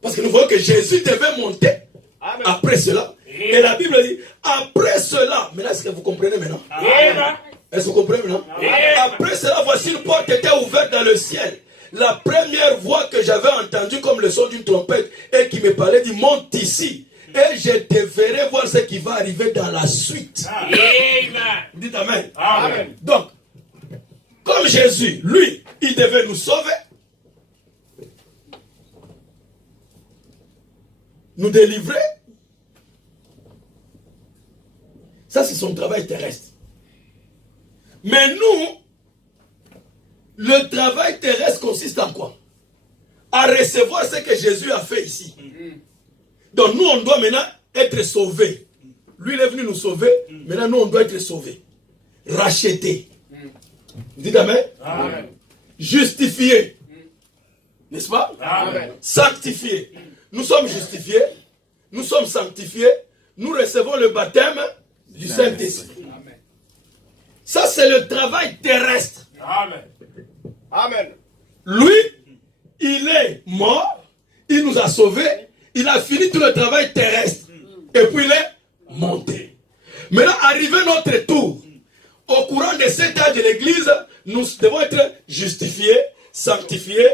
Parce que nous voyons que Jésus devait monter. Après cela. Et la Bible dit, après cela. Maintenant, est-ce que vous comprenez maintenant? Est-ce que vous comprenez maintenant? Après cela, voici une porte était ouverte dans le ciel. La première voix que j'avais entendue comme le son d'une trompette et qui me parlait dit, monte ici. Et je te verrai voir ce qui va arriver dans la suite. Vous dites amen. Donc, comme Jésus, lui, il devait nous sauver, nous délivrer. Ça, c'est son travail terrestre. Mais nous, le travail terrestre consiste en quoi? À recevoir ce que Jésus a fait ici. Donc nous, on doit maintenant être sauvés. Lui, il est venu nous sauver. Maintenant, nous, on doit être sauvés. Rachetés. Vous dites amen? Justifiés. N'est-ce pas? Sanctifiés. Nous sommes justifiés. Nous sommes sanctifiés. Nous recevons le baptême du Saint-Esprit. Ça, c'est le travail terrestre. Amen. Lui, il est mort. Il nous a sauvés. Il a fini tout le travail terrestre. Et puis il est monté. Maintenant, arrivé notre tour. Au courant de cet âge de l'église, nous devons être justifiés, sanctifiés,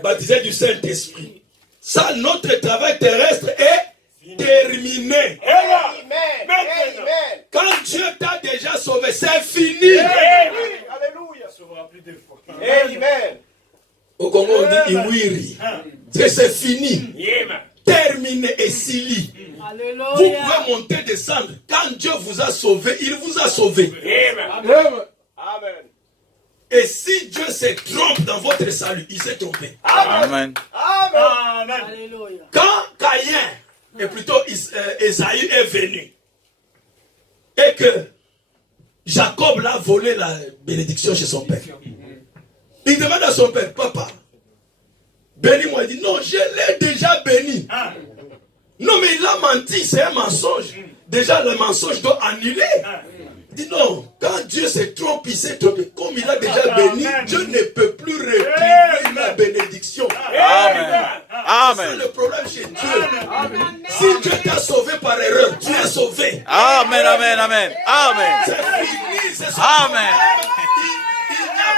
baptisés du Saint-Esprit. Ça, notre travail terrestre est terminé. Amen. Quand Dieu t'a déjà sauvé, c'est fini. Alléluia. Sauvera plus de fois. Amen. Au Congo, on dit Iwiri. C'est fini. Terminé et sili. Vous pouvez monter, descendre. Quand Dieu vous a sauvé, il vous a sauvé. Amen. Et si Dieu se trompe dans votre salut, il s'est trompé. Amen. Quand Caïn, et plutôt Esaü est venu, et que Jacob l'a volé la bénédiction chez son père, il demande à son père, papa, bénis-moi. Il dit, non, je l'ai déjà béni. Non, mais il a menti, c'est un mensonge. Déjà, le mensonge doit annuler. Il dit, non, quand Dieu se trompe, il s'est trompé. Comme il a déjà béni, Dieu ne peut plus réprimer la bénédiction. Amen. C'est le problème chez Dieu. Si Dieu t'a sauvé par erreur, tu es sauvé. Amen. C'est fini, c'est ça. Amen.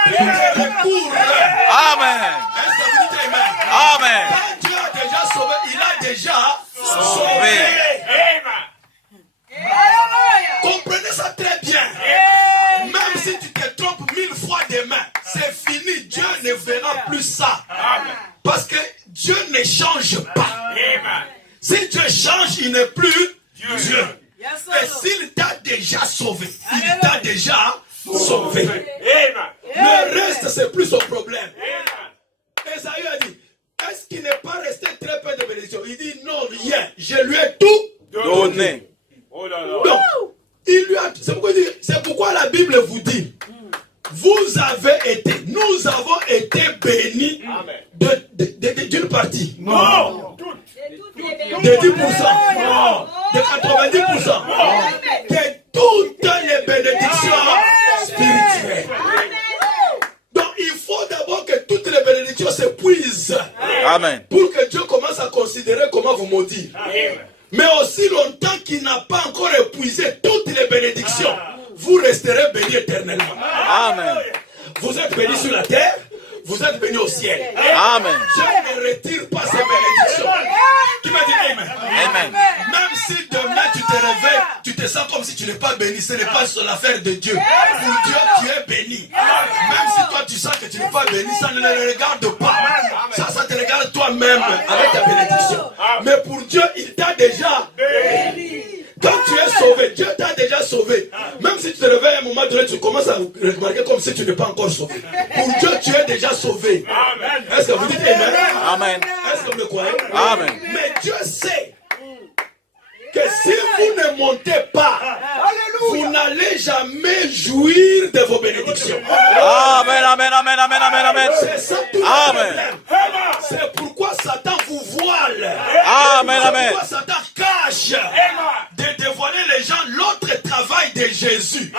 Il n'y a plus de recours. Amen. Est-ce que vous dites amen? Amen. Quand Dieu a déjà sauvé, il a déjà sauvé. Comprenez ça très bien. Même si tu te trompes 1000 fois demain, c'est fini. Dieu ne verra plus ça. Parce que Dieu ne change pas. Si Dieu change, il n'est plus Dieu. Et s'il t'a déjà sauvé, il t'a déjà sauvé. Le reste, c'est plus son problème. Esaü a dit, est-ce qu'il n'est pas resté très peu de bénédiction? Il dit, non, rien. Je lui ai tout Donné. Donc, c'est pourquoi la Bible vous dit, vous avez été, nous avons été bénis d'une partie. Non. De 10%. Non. De 90%. De toutes les bénédictions spirituelles. Donc, il faut d'abord que toutes les bénédictions s'épuisent. Amen. Pour que Dieu commence à considérer comment vous maudire. Mais aussi longtemps qu'il n'a pas encore épuisé toutes les bénédictions, vous resterez bénis éternellement. Amen. Vous êtes bénis sur la terre, vous êtes bénis au ciel. Amen. Je ne retire pas ces bénédictions. Qui m'a dit amen? Amen. Même si demain tu te réveilles, tu te sens comme si tu n'es pas béni, ce n'est pas sur l'affaire de Dieu. Pour Dieu, tu es béni. Même si toi tu sens que tu n'es pas béni, ça ne le regarde pas. Ça te regarde toi-même avec ta bénédiction. Mais pour Dieu, il t'a déjà béni. Quand tu es sauvé, Dieu t'a déjà sauvé. Même si tu te réveilles à un moment donné, tu commences à remarquer comme si tu n'es pas encore sauvé. Pour Dieu, tu es déjà sauvé. Est-ce que vous dites amen? Amen. Est-ce que vous le croyez? Amen. Mais Dieu sait que si vous ne montez pas, vous n'allez jamais jouir de vos bénédictions. Amen, amen, amen, amen, amen, amen. C'est ça tout le Amen. problème. C'est pourquoi Satan vous voile. Amen, C'est amen. pourquoi Satan cache de dévoiler les gens l'autre travail de Jésus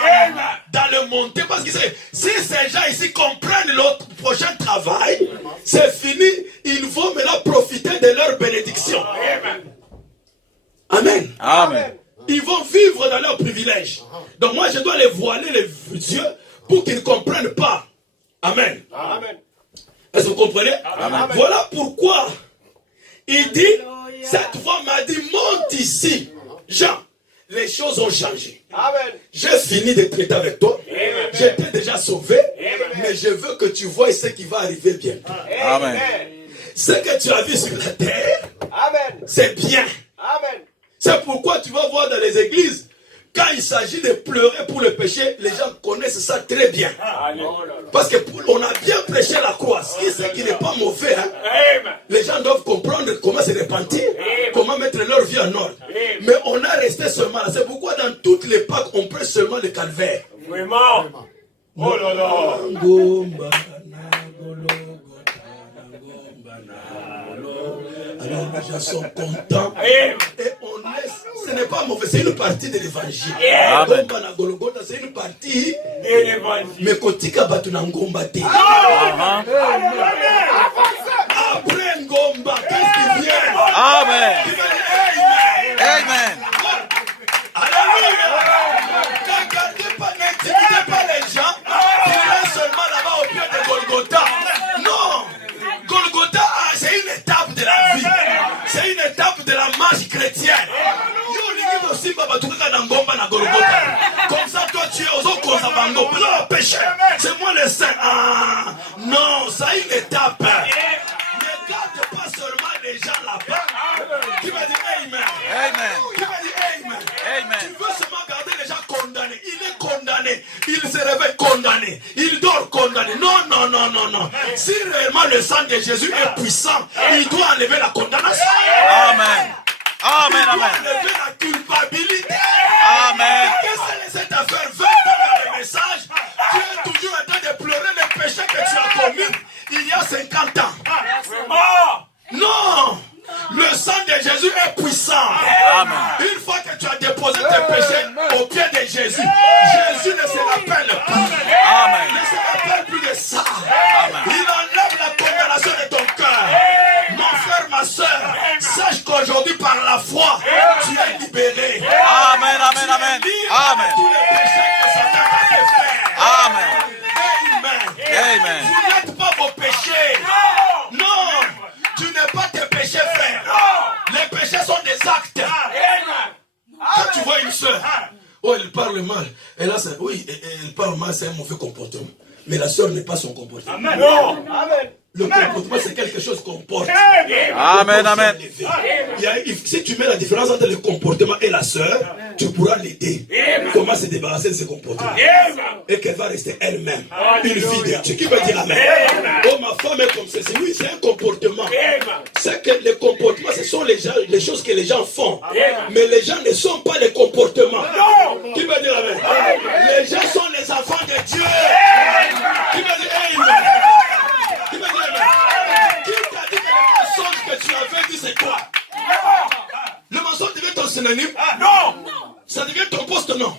dans le monté. Parce que si ces gens ici comprennent l'autre prochain travail, c'est fini. Ils vont maintenant profiter de leur bénédiction. Amen. Amen. Ils vont vivre dans leurs privilèges. Donc moi, je dois les voiler les yeux pour qu'ils ne comprennent pas. Amen. Amen. Est-ce que vous comprenez? Amen. Voilà pourquoi il dit, cette voix m'a dit, monte ici. Jean, les choses ont changé. Amen. J'ai fini de traiter avec toi. J'étais déjà sauvé. Mais je veux que tu vois ce qui va arriver bientôt. Amen. Ce que tu as vu sur la terre, Amen. c'est bien. Amen. C'est pourquoi tu vas voir dans les églises, quand il s'agit de pleurer pour le péché, les gens connaissent ça très bien. Parce que on a bien prêché la croix, ce qui n'est pas mauvais. Hein. Les gens doivent comprendre comment se repentir, comment mettre leur vie en ordre. Mais on a resté seulement là. C'est pourquoi dans toutes les Pâques, on prêche seulement le calvaire. Vraiment. Oh là là. Alors les gens sont contents et on laisse. Ce n'est pas mauvais, c'est une partie de l'évangile. Amen. C'est une partie. Et l'évangile. Mais kotika batu na ngomba te. Après ngomba, qu'est-ce qui vient? Amen. Amen. Amen. Alléluia. N'intimidez pas les gens qui viennent seulement là-bas au pied de Golgotha. Non. Golgotha, c'est une étape de la vie. C'est une étape de la marche chrétienne. Comme ça, toi, tu es aux autres péché. C'est moi le saint. Ah, non, ça a une étape. Ne garde pas seulement les gens là-bas. Qui va dire Amen? Amen. Qui va dire Amen? Amen. Tu veux seulement garder les gens condamnés. Il est condamné. Il se réveille condamné. Il dort condamné. Non, non, non, non, non. Si réellement le sang de Jésus est puissant, il doit enlever la condamnation. Amen. Amen, Il doit amen. enlever la culpabilité. Amen. Qu'est-ce que cette affaire veut dans le message? Tu es toujours en train de pleurer les péchés que tu as commis il y a 50 ans. Non! Le sang de Jésus est puissant. Amen. Une fois que tu as déposé tes péchés au pied de Jésus, Jésus ne se rappelle plus. Amen. Ne se rappelle plus de ça. Amen. Il enlève la condamnation de ton cœur. Mon frère, ma soeur, sache qu'aujourd'hui par la foi, tu es libéré. Amen, amen, amen. Amen. Tous les péchés que Satan t'a fait faire. Amen. Amen. Amen. Vous n'êtes pas vos péchés. Non. Tu n'es pas tes péchés, frère. Les péchés sont des actes. Quand tu vois une soeur, oh, elle parle mal. Et là, oui, elle parle mal, c'est un mauvais comportement. Mais la soeur n'est pas son comportement. Non. Amen. Le comportement, c'est quelque chose qu'on porte. Amen, amen. Si tu mets la différence entre le comportement et la sœur, tu pourras l'aider. Comment se débarrasser de ce comportement. Et qu'elle va rester elle-même. Une fille de Dieu. Qui veut dire amen? Oh, ma femme est comme ceci. Oui, c'est un comportement. C'est que les comportements, ce sont les choses que les gens font. Mais les gens ne sont pas les comportements. Qui veut dire amen? Les gens sont les enfants de Dieu. Qui veut dire amen? Qui veut dire amen? Qui t'a dit que le mensonge que tu avais dit, c'est quoi? Le mensonge devient ton synonyme? Non. Ça devient ton poste, non?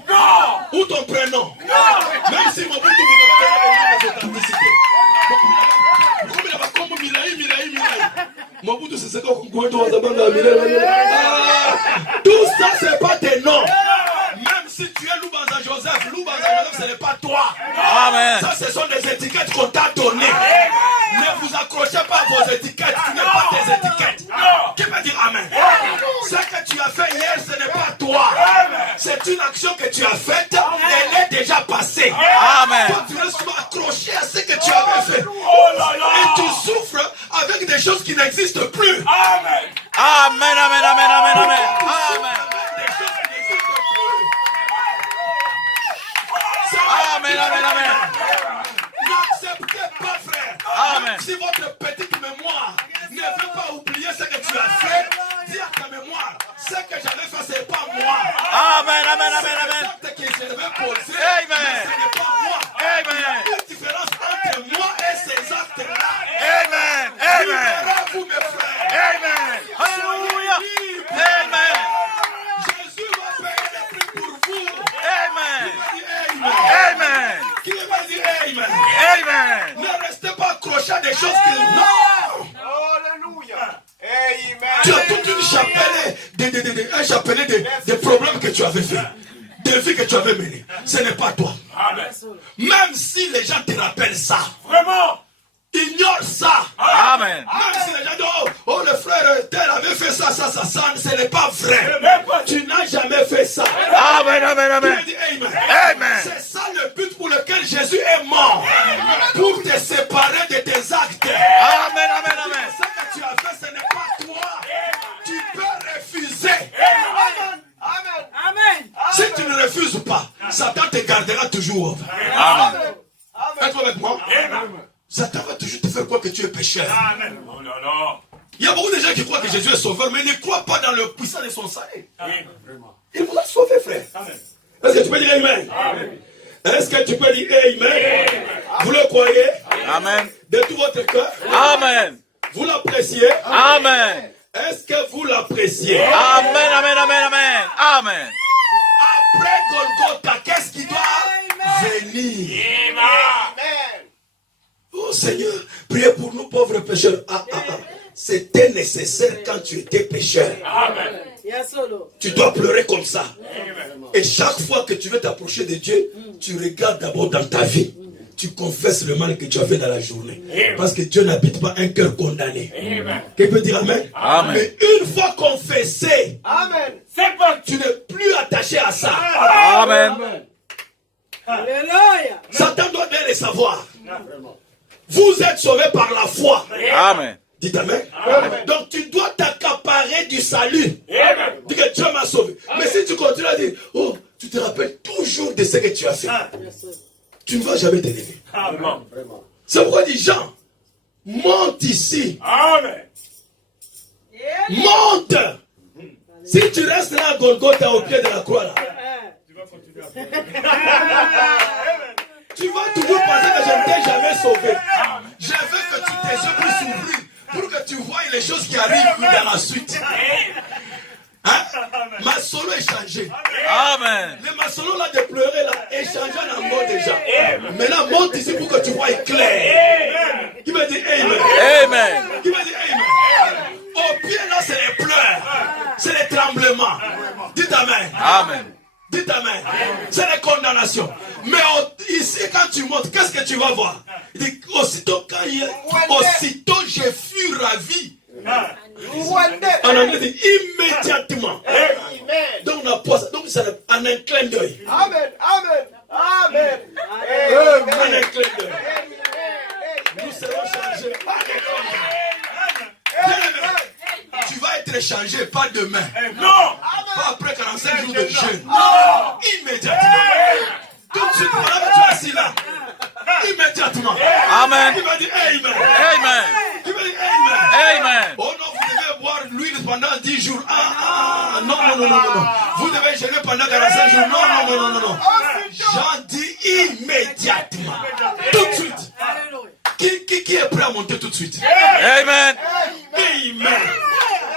Ou ton prénom? Même si mon bout de authenticité. Tout ça, c'est pas tes noms. Même si tu es Loubanza Joseph, ce n'est pas toi. Amen. Ça, ce sont des étiquettes qu'on t'a données. vos étiquettes, tu n'es pas tes étiquettes. Qui peut dire Amen? Ce que tu as fait hier, ce n'est pas toi. C'est une action que tu as faite, elle est déjà passée. Amen. Toi, tu restes accroché à ce que tu avais fait. Et tu souffres avec des choses qui n'existent plus. Amen. Amen, amen, amen, amen, amen. Amen. Des choses qui n'existent plus. Amen, amen, amen. N'acceptez pas, frère. Amen. Même si votre petite mémoire ne veut pas oublier ce que tu as fait, dire ta mémoire, ce que j'avais fait, c'est pas moi. Amen, amen, amen, amen. C'est que je devais poser, Amen. mais ce n'est pas moi. Amen. Il y a une différence entre moi et ces actes-là. Amen, amen. Libérez-vous, mes frères. Amen. Alléluia. Amen. Jésus va payer le prix pour vous. Amen. Amen. Amen. Qui va dire Amen? Amen. Ne restez pas accrochés à des choses qui... Non. Alléluia. Amen. Tu as toute une chapelet, un chapelet de problèmes que tu avais fait, des vies que tu avais menées. Ce n'est pas toi. Amen. Même si les gens te rappellent ça, Vraiment. ignore ça. Amen. Même si les gens disent, oh, le frère tel avait fait ça, ce n'est pas vrai. Tu n'as jamais fait ça. Amen, amen, Tu amen. me dis Amen. Amen. C'est ça le but pour lequel Jésus est mort. Pour te séparer de tes actes. Amen, amen, amen. Ce que tu as fait, ce n'est pas toi. Tu peux refuser. Amen. Amen. Amen. Si tu ne refuses pas, Satan te gardera toujours. Amen. Êtes-vous avec moi? Satan va toujours te faire croire que tu es pécheur. Amen. Oh là là. Il y a beaucoup de gens qui croient que Jésus est sauveur, mais ne croient pas dans le puissant de son salut. Amen. Il vous a sauvé, frère. Amen. Est-ce que tu peux dire Amen? Est-ce que tu peux dire Amen? Vous le croyez? Amen. De tout votre cœur? Amen. Vous l'appréciez? Amen. Est-ce que vous l'appréciez? Amen, amen, amen, amen. Amen. Après Golgotha, qu'est-ce qui doit venir? Amen. Oh Seigneur, priez pour nous pauvres pécheurs. C'était nécessaire quand tu étais pécheur. Amen. Yes, Lord. Tu dois pleurer comme ça. Amen. Et chaque fois que tu veux t'approcher de Dieu, tu regardes d'abord dans ta vie. Tu confesses le mal que tu as fait dans la journée. Parce que Dieu n'habite pas un cœur condamné. Amen. Qui peut dire Amen? Amen. Mais une fois confessé, Amen. C'est pas tu n'es plus attaché à ça. Amen. Alléluia. Satan doit bien le savoir. Vous êtes sauvés par la foi. Amen. Dites Amen. Donc tu dois t'accaparer du salut. Amen. Dis que Dieu m'a sauvé. Mais si tu continues à dire, oh, tu te rappelles toujours de ce que tu as fait, Yes, Lord. tu ne vas jamais t'élever. Amen. C'est pourquoi il dit, Jean, monte ici. Amen. Monte. Si tu restes là à Golgotha au pied de la croix, là, Tu vas continuer à tu vas toujours penser que je ne t'ai jamais sauvé. Je veux que tes yeux puissent s'ouvrir pour que tu vois les choses qui arrivent dans la suite. Hein? Ma solo est changé. Amen. Le masolo là de pleurer là est changé en amour déjà. Maintenant monte ici pour que tu vois clair. Qui me dit Amen? Amen. Qui me dit Amen? Au pied là c'est les pleurs, c'est les tremblements. Dites Amen. Amen. Dites Amen. C'est les condamnations. Mais ici quand tu montes, qu'est-ce que tu vas voir? Il dit aussitôt je fus ravi. En anglais, il dit immédiatement. Amen. Donc, on a posé, donc c'est en un clin d'œil. Amen. Amen. Amen. En un clin d'œil. Nous serons changés. En un clin d'œil. Bien-aimé, tu vas être changé, pas demain. Non. Pas après 45 jours de jeûne. Immédiatement. Tout de suite, voilà que tu es assis là. Immédiatement. Amen. Il va dire Amen. Amen. Il va dire Amen. Amen. Oh non, vous devez boire l'huile pendant 10 jours. Non. Vous devez jeûner pendant 45 jours. Non. Jean dit immédiatement. Tout de suite. Alléluia. Qui est prêt à monter tout de suite? Amen. Amen.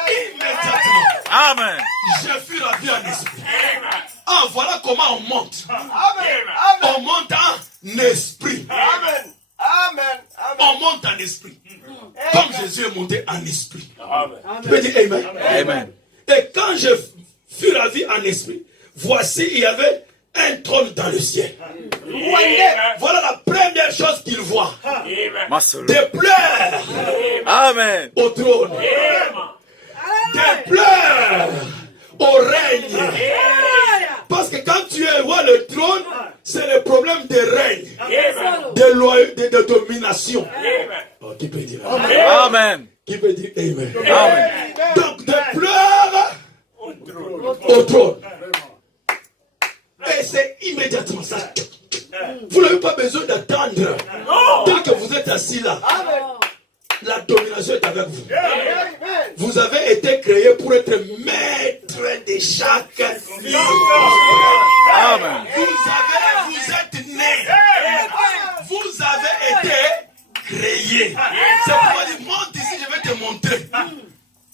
Immédiatement. Amen. Je fus ravi en esprit. Voilà comment on monte. Amen. On monte en esprit. Amen. Amen. On monte en esprit. Comme Jésus est monté en esprit. Amen. Tu peux dire Amen. Amen. Et quand je fus ravi en esprit, voici, il y avait un trône dans le ciel. Voilà la première chose qu'il voit. Ma solo. Des pleurs. Amen. au trône. Des pleurs au règne. Parce que quand tu es roi le trône, c'est le problème de règne, de domination. Oh, qui peut dire amen? Amen. Qui peut dire amen? Amen. Donc des pleurs au trône. Et c'est immédiatement ça. Vous n'avez pas besoin d'attendre. Tel que vous êtes assis là, la domination est avec vous. Vous avez été créé pour être maître de chaque vie. Amen. Vous êtes né. Vous avez été créé. C'est pourquoi il monte ici, je vais te montrer.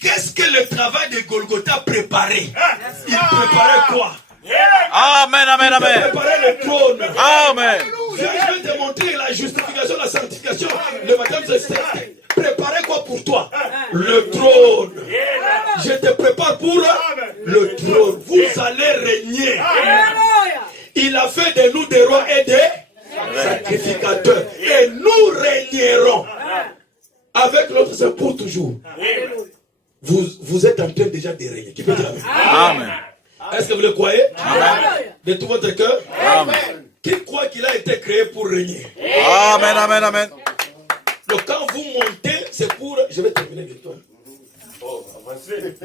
Qu'est-ce que le travail de Golgotha préparait? Il préparait quoi? Amen, amen, Il amen. préparait le trône. Amen. Je vais te montrer la justification, la sanctification, le baptême de Saint-Esprit. Préparez quoi pour toi? Le trône. Je te prépare pour le trône. Vous allez régner. Il a fait de nous des rois et des sacrificateurs. Et nous régnerons. Avec l'autre, c'est pour toujours. Vous êtes en train déjà de régner. Qui peut dire amen? Amen. Est-ce que vous le croyez? Amen. De tout votre cœur? Amen. Qui croit qu'il a été créé pour régner? Amen, amen, amen. Donc quand vous montez, c'est pour... Je vais terminer bientôt. Oh, avancez.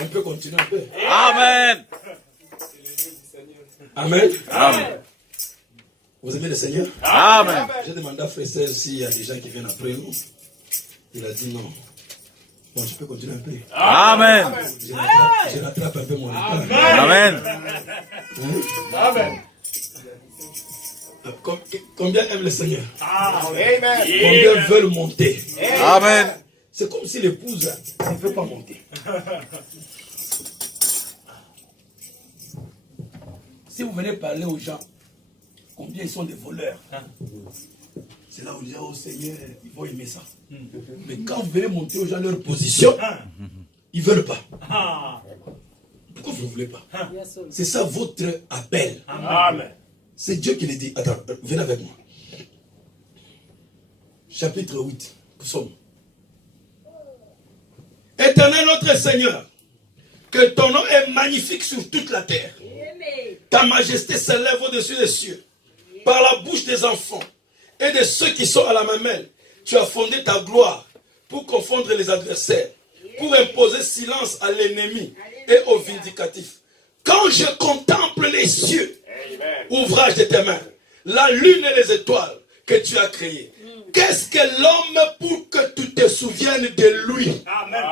On peut continuer un peu. Amen. Amen. Amen. Vous aimez le Seigneur? Amen. J'ai demandé à Frère Serge s'il y a des gens qui viennent après nous. Il a dit non. Bon, je peux continuer un peu. Amen. Je rattrape un peu mon retard. Amen. Amen. Combien aiment le Seigneur? Amen. Combien veulent monter? Amen. C'est comme si l'épouse ne veut pas monter. Si vous venez parler aux gens, combien ils sont des voleurs, c'est là où on dit, oh Seigneur, ils vont aimer ça. Mais quand vous venez monter aux gens leur position, ils ne veulent pas. Pourquoi vous ne voulez pas? C'est ça votre appel. Amen. C'est Dieu qui le dit. Attends, venez avec moi. Chapitre 8, Psaume. Éternel notre Seigneur, que ton nom est magnifique sur toute la terre. Ta majesté s'élève au-dessus des cieux. Par la bouche des enfants et de ceux qui sont à la mamelle, tu as fondé ta gloire pour confondre les adversaires, pour imposer silence à l'ennemi et aux vindicatifs. Quand je contemple les cieux, ouvrage de tes mains, la lune et les étoiles que tu as créées, qu'est-ce que l'homme pour que tu te souviennes de lui? Amen.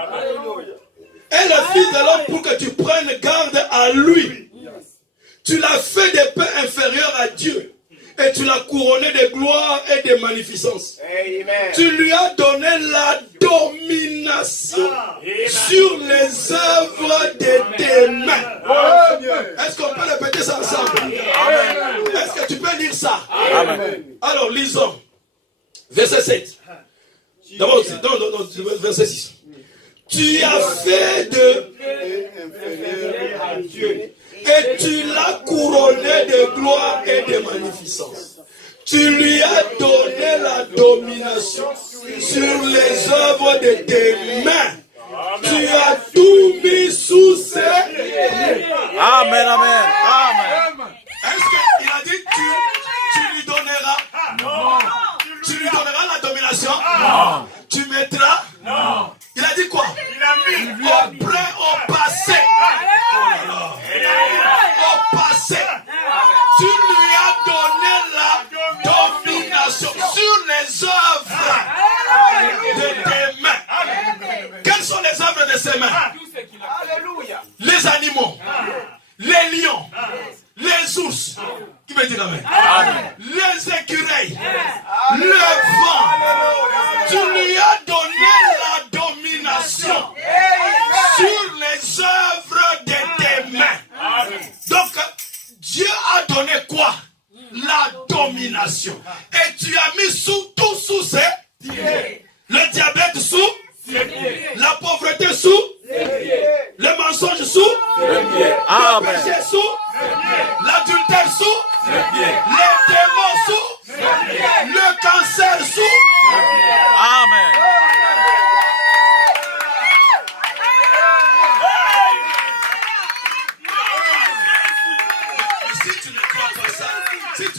Et le fils de l'homme pour que tu prennes garde à lui. Tu l'as fait des peu inférieurs à Dieu. Et tu l'as couronné de gloire et de magnificence. Amen. Tu lui as donné la domination sur les œuvres de tes mains. Est-ce qu'on peut répéter ça ensemble? Est-ce que tu peux lire ça? Amen. Alors, lisons. Verset 7. D'abord, non, verset 6. Tu as fait de... Et tu l'as couronné de gloire et de magnificence. Tu lui as donné la domination sur les œuvres de tes mains. Tu as tout mis sous ses... Amen, amen, amen. Est-ce qu'il a dit tu lui donneras? Non. Tu lui donneras la domination? Non. Tu mettras? Non. Il a dit quoi? Il a mis. Au prêt, au passé. Au passé. Tu lui as donné la domination sur les œuvres de tes mains. Quelles sont les œuvres de ses mains? Alléluia. Les animaux, les lions, les ours. Qui veut dire amen? Les écureuils, le vent. Tu lui as donné la domination sur les œuvres de tes mains. Donc, Dieu a donné quoi? La domination. Et tu as mis tout sous ses pieds. Le diabète sous, la pauvreté sous, le mensonge sous, le péché sous, l'adultère sous, les démons sous,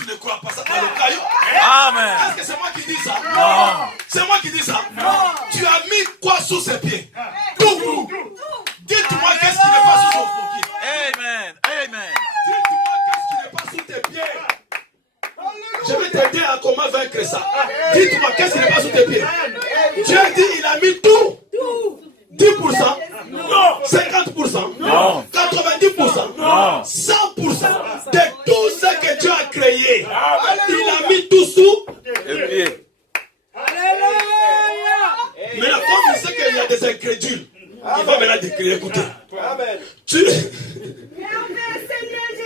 tu ne crois pas ça dans le caillou? Amen. Est-ce que c'est moi qui dis ça? Non. C'est moi qui dis ça? Non. Tu as mis quoi sous ses pieds? Tout. Dites-moi qu'est-ce qui n'est pas sous son pied. Amen. Amen. Dites-moi qu'est-ce qui n'est pas sous tes pieds. Je vais t'aider à comment vaincre ça. Dites-moi qu'est-ce qui n'est pas sous tes pieds. Dieu dit il a mis tout. 10%, non. 50%, non. 90%, non. 100% de tout ce que Dieu a créé. Il a mis tout sous les pieds. Maintenant, comme il sait qu'il y a des incrédules, il va maintenant décrire, écoutez.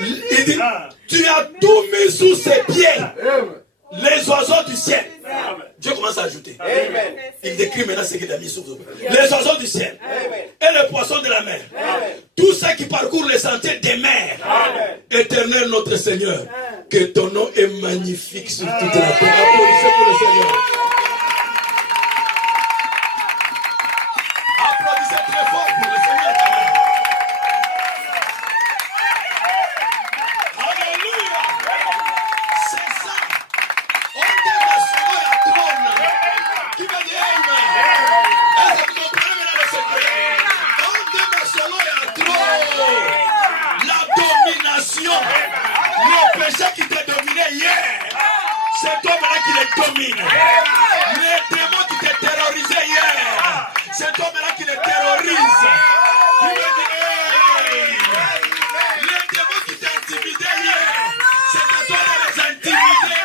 Il dit, tu as tout mis sous ses pieds. Les oiseaux du ciel. Dieu commence à ajouter. Il décrit maintenant ce qu'il a mis sous vous. Les oiseaux du ciel. Et les poissons de la mer. Tous ceux qui parcourent les sentiers des mers. Éternel notre Seigneur, que ton nom est magnifique sur toute la terre. Applaudissez pour le Seigneur. Applaudissez très fort pour le Seigneur. Alléluia. C'est ça. On dit ma soeur à trône. Qui va dire Amen? Est-ce que vous comprenez maintenant le secret? On dit ma soeur à trône. La domination. Le péché qui t'a dominé hier. C'est toi maintenant qui les domine. Les démons qui te terrorisaient hier. C'est toi maintenant qui les terrorise. Qui me dit hey. Les démons qui t'intimidaient hier. C'est à toi de les intimider.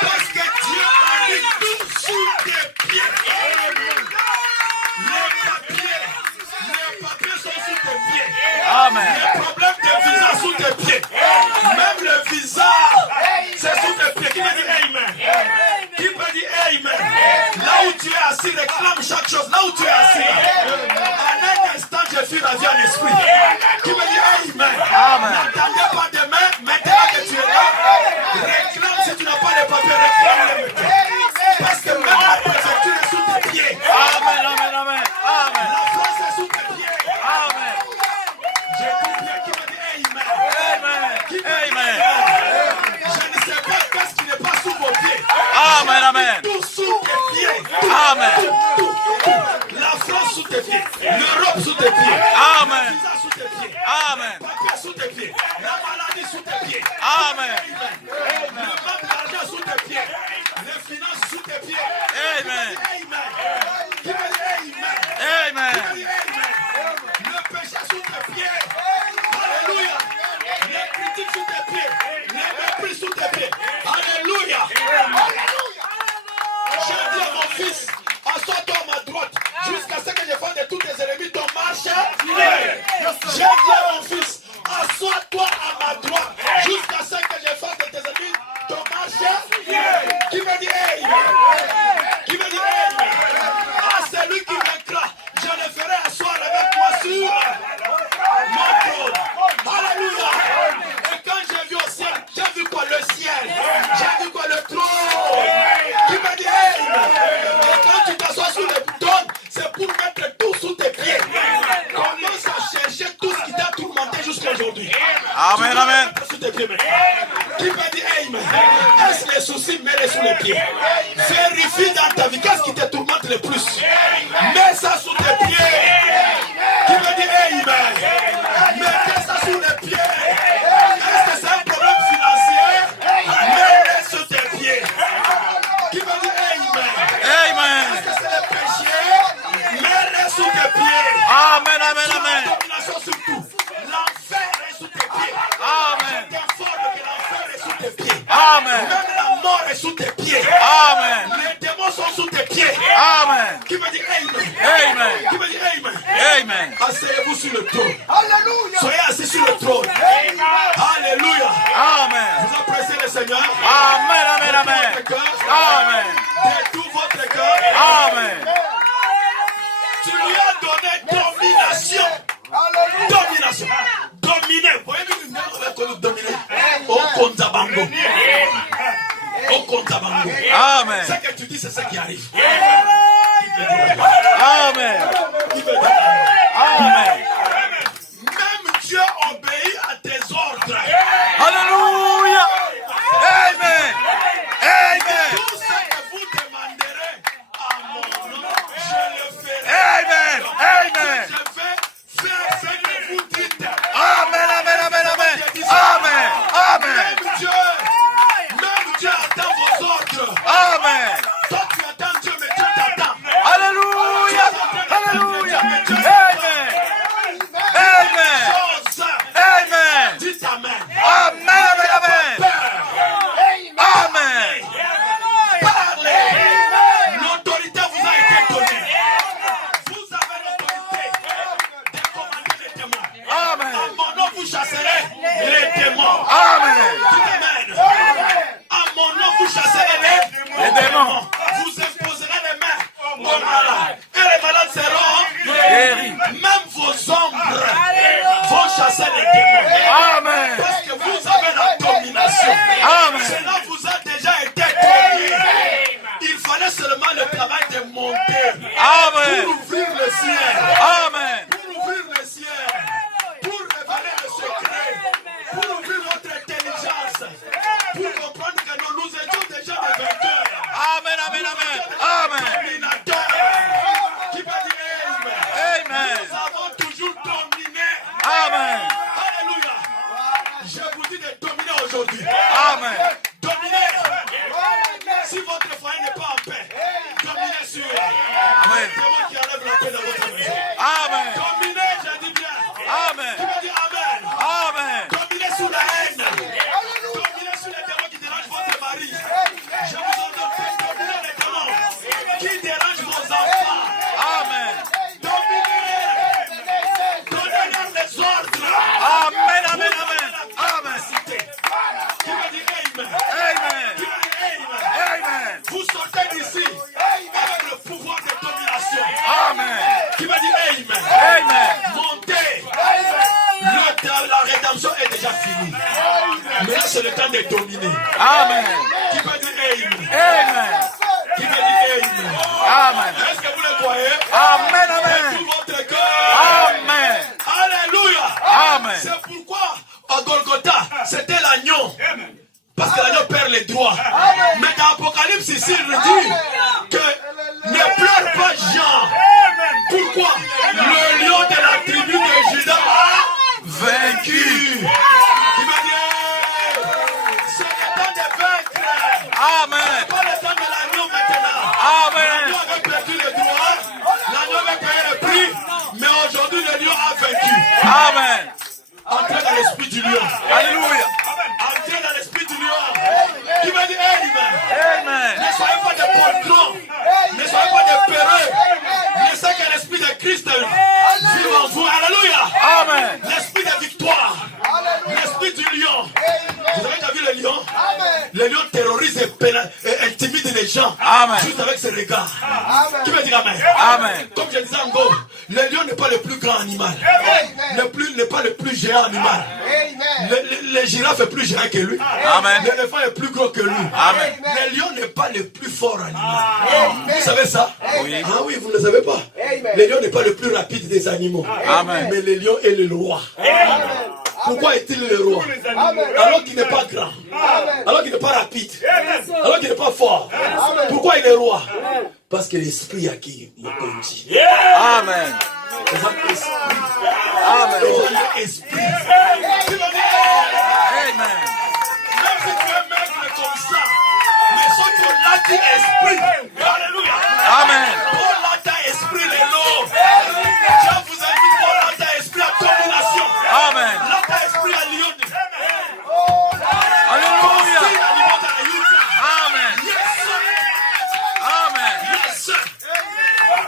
Parce que Dieu a mis tout sous tes pieds. Les papiers sont sous tes pieds. Amen. Les problèmes de visa sous tes pieds. Même le visa, c'est sous tes pieds. Qui me dit Amen? Qui peut dire Amen? Là où tu es assis, réclame chaque chose. Là où tu es assis. En un instant, je suis ravi en esprit. Qui me dit Amen? N'attendez pas demain, maintenant que tu es là. Réclame si tu n'as pas les papiers, réclame-les. Parce que même la préfecture est sous tes pieds. Amen. Amen. Amen. Amen. La France est sous tes pieds. Amen. Je dis bien qui me dit Amen. Amen. Qui me dit Amen. Je ne sais pas qu'est-ce qui n'est pas sous vos pieds. Amen. Amen. Tout sous tes pieds. Amen. Tout. La France sous tes pieds. L'Europe sous tes pieds. Amen. Le visa sous tes pieds. Amen. Le papier sous tes pieds. La maladie sous tes pieds. Amen. Le manque d'argent sous tes pieds. Les finances sous tes pieds. Amen. Amen. Qui me dit Amen? Amen. Qui me dit Amen? Le péché sous tes pieds. Alléluia. Les critiques sous tes pieds. Les mépris sous tes pieds. Alléluia. Je dis à mon fils, assois-toi à ma droite jusqu'à ce que je fasse de tous tes ennemis ton marche. Je dis à mon fils, assois-toi à ma droite jusqu'à ce que je fasse de tes ennemis ton marche. Qui me dit Amen? Qui me dit Amen? Ah, c'est lui qui vaincra. Je le ferai asseoir avec moi sur mon trône. Alléluia. Et quand j'ai vu au ciel, j'ai vu quoi? Le ciel. J'ai vu quoi? Le trône. Qui me dit Amen? Et quand tu t'assois sur le trône, c'est pour mettre tout sous tes pieds. Commence à chercher tout ce qui t'a tourmenté jusqu'à aujourd'hui. Amen. Amen. Sous tes pieds maintenant. Qui me dit Amen? Est-ce les soucis, mets-les sous les pieds. Vérifie dans ta vie qu'est-ce qui te tourmente le plus. Mets ça sous tes pieds. Qui me dit Amen? Mettez ça sous les pieds. Est-ce que c'est un problème financier? Mets-les sous tes pieds. Qui me dit Amen? Amen. Est-ce que c'est le péché? Mets-les sous tes pieds. Amen. Amen. La Amen. domination sur tout. L'enfer est sous tes pieds. Amen. Je t'informe que l'enfer est sous tes pieds. Amen. Même la mort est sous tes pieds. Amen. Les démons sont sous tes pieds. Amen. Qui me dit Amen? Amen. Qui me dit Amen? Amen. Asseyez-vous sur le trône. Soyez assis sur le trône. Alléluia. Amen. Vous appréciez le Seigneur? Amen. Amen. Amen. Votre cœur. Amen. De tout votre cœur. Amen. Tu lui as donné domination. Domination. Dominer. Voyez-vous, nous dominer. Au Kontabango. Au Kontabango. Amen. Ce que tu dis, c'est ce qui arrive. Amen. Amen. Même Dieu obéit à tes ordres. Alléluia. Amen. Toi, tu attends Dieu, mais Dieu t'attend. Alléluia. Alléluia. Amen. Amen. Chose. Amen. Dites Amen. Amen. Amen. Amen. Père, Amen. parlez. L'autorité vous a été donnée. Vous avez l'autorité de commander les démons. Amen. À mon nom, vous chasserez les démons. Amen. Dites Amen. À mon nom, vous chasserez Les démons. Vous imposerez les mains aux malades. Et les malades seront Guéris. même vos ombres vont chasser les démons. Amen. Parce que vous avez la domination. Amen. Cela vous a déjà été connu. Il fallait seulement le travail de monter Amen. pour ouvrir le ciel. Amen. Pour ouvrir le ciel. Pour révéler le secret. Pour ouvrir votre intelligence. Pour comprendre que nous étions déjà des vainqueurs. Amen. Amen. Amen. Amen. Dominateur. Qui peut dire Amen? Amen. Nous avons toujours dominé. Amen. Alléluia. Je vous dis de dominer aujourd'hui. Amen. Dominez. Si votre foyer n'est pas en paix, dominez sur. Amen. C'est moi qui enlève la paix dans votre maison. Amen. Dominez, je dis bien. Amen. Qui me dit Amen? Amen. Dominez sur la haine. Dominez sur les démons qui dérangent votre mari. Je vous ordonne de dominer les démons qui dérangent vos enfants. Amen. Dominez. Donnez-leur les ordres. Amen. Amen. Amen. Amen. Qui me dit Amen? Amen. Qui me dit Amen? Amen. Vous sortez d'ici avec le pouvoir de domination. Amen. Qui me dit Amen? Amen. Montez. La rédemption est déjà finie. Mais là, c'est le temps de dominer. Amen. Qui me dit Amen? Amen. Qui me dit Amen? Amen. Est-ce que vous le croyez? Amen. Avec Amen. tout votre cœur. Amen. Alléluia. Amen. C'est pourquoi à Golgotha, c'était l'agneau. Parce que l'agneau perd les droits. Mais dans Apocalypse ici, il dit que ne pleure pas Jean. Pourquoi? Le lion de la tribu de Juda a vaincu. Qui m'a dit, c'est le temps de vaincre. Amen. Pas le temps de l'agneau maintenant. Amen. L'agneau avait perdu les droits. L'agneau avait payé le prix. Mais aujourd'hui, le lion a vaincu. Amen. Entrez dans l'esprit du lion. Alléluia. Entrez dans l'esprit du lion. Qui m'a dit Amen. Amen. Ne soyez pas des poltrons. Ne soyez pas des perreux. Laissez que l'esprit de Christ vive en vous. Alléluia. Amen. L'esprit de victoire. L'esprit du lion. Vous avez déjà vu le lion? Le lion terrorise et intimide les gens. Amen. Juste avec ses regards. Qui veut dire Amen? Amen. Comme je disais en gros, le lion n'est pas le plus grand animal. N'est pas le plus géant animal. Le girafe est plus géant que lui. Amen. L'éléphant est plus gros que lui. Amen. Le lion n'est pas le plus fort animal. Vous savez ça? Oui. Ah oui, vous ne le savez pas. Le lion n'est pas le plus rapide des animaux. Amen. Mais le lion est le roi. Pourquoi est-il le roi? Alors qu'il n'est pas grand. Alors qu'il n'est pas rapide. Alors qu'il n'est pas fort. Pourquoi il est roi? Parce que l'esprit a qui me conduit. Amen. Amen. Esprit. Amen. Même si tu es maigre comme ça, mais si tu l'as dit esprit. Alléluia. Amen. Pour l'ata esprit, les lots. Je vous invite pour l'ata esprit à domination. Amen. L'ata esprit à Lyon. Alléluia. Amen. Amen. Amen. Yes.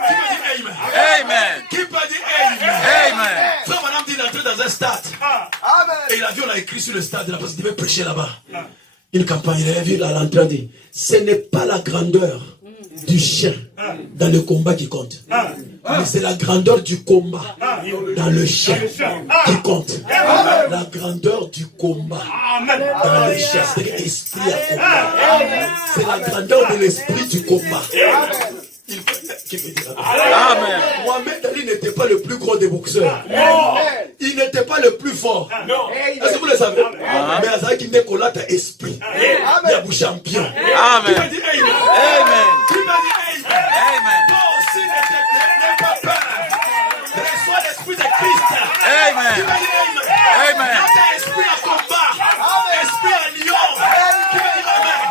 Qui peut dire Amen? Amen. Qui peut dire Amen? Amen. Frère, madame dit d'entrer dans un stade. Et il a vu, on a écrit sur le stade, là, parce qu'il devait prêcher là-bas. Une campagne, il a vu là, à l'entrée, dit, ce n'est pas la grandeur du chien dans le combat qui compte. Mais c'est la grandeur du combat dans le chien qui compte. La grandeur du combat dans le chien. C'est l'esprit à combat. C'est la grandeur de l'esprit du combat. Qui peut dire Amen. Mohamed Ali n'était pas le plus gros des boxeurs. Il n'était pas le plus fort. Est-ce que vous le savez? Mais Azaki qui n'est qu'au latin esprit. Il y a vous champion. Amen. Qui m'a dit Amen? Amen. Qui m'a dit Amen? Amen. Toi aussi n'aie pas peur. Reçois l'esprit de Christ. Amen. Qui m'a dit Amen? Amen. Latin esprit à combat. Esprit à lion. Qui m'a dit Amen?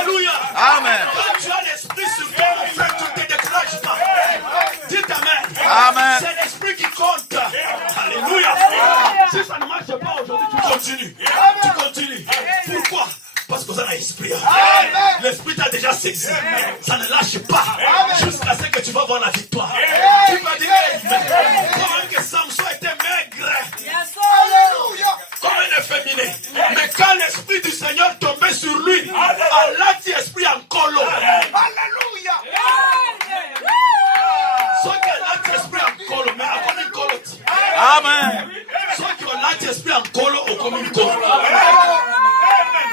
Alléluia. Amen. Quand tu as l'esprit sur toi, mon frère, tu ne te décourages pas. Dites Amen. Amen. C'est l'esprit qui compte. Alléluia. Si ça ne marche pas aujourd'hui, tu continues. Tu continues. Pourquoi? Parce que vous avez l'esprit. L'esprit t'a déjà saisi. Ça ne lâche pas. Jusqu'à ce que tu vas voir la victoire. Tu vas dire, comment que Samson était maigre. Comme un efféminé. Mais quand l'esprit du Seigneur tombait sur lui, Allah dit esprit en colo. Alléluia. Soit que l'esprit en colo, mais à comme une colo. Amen. Soit que l'esprit en colo ou comme une colo.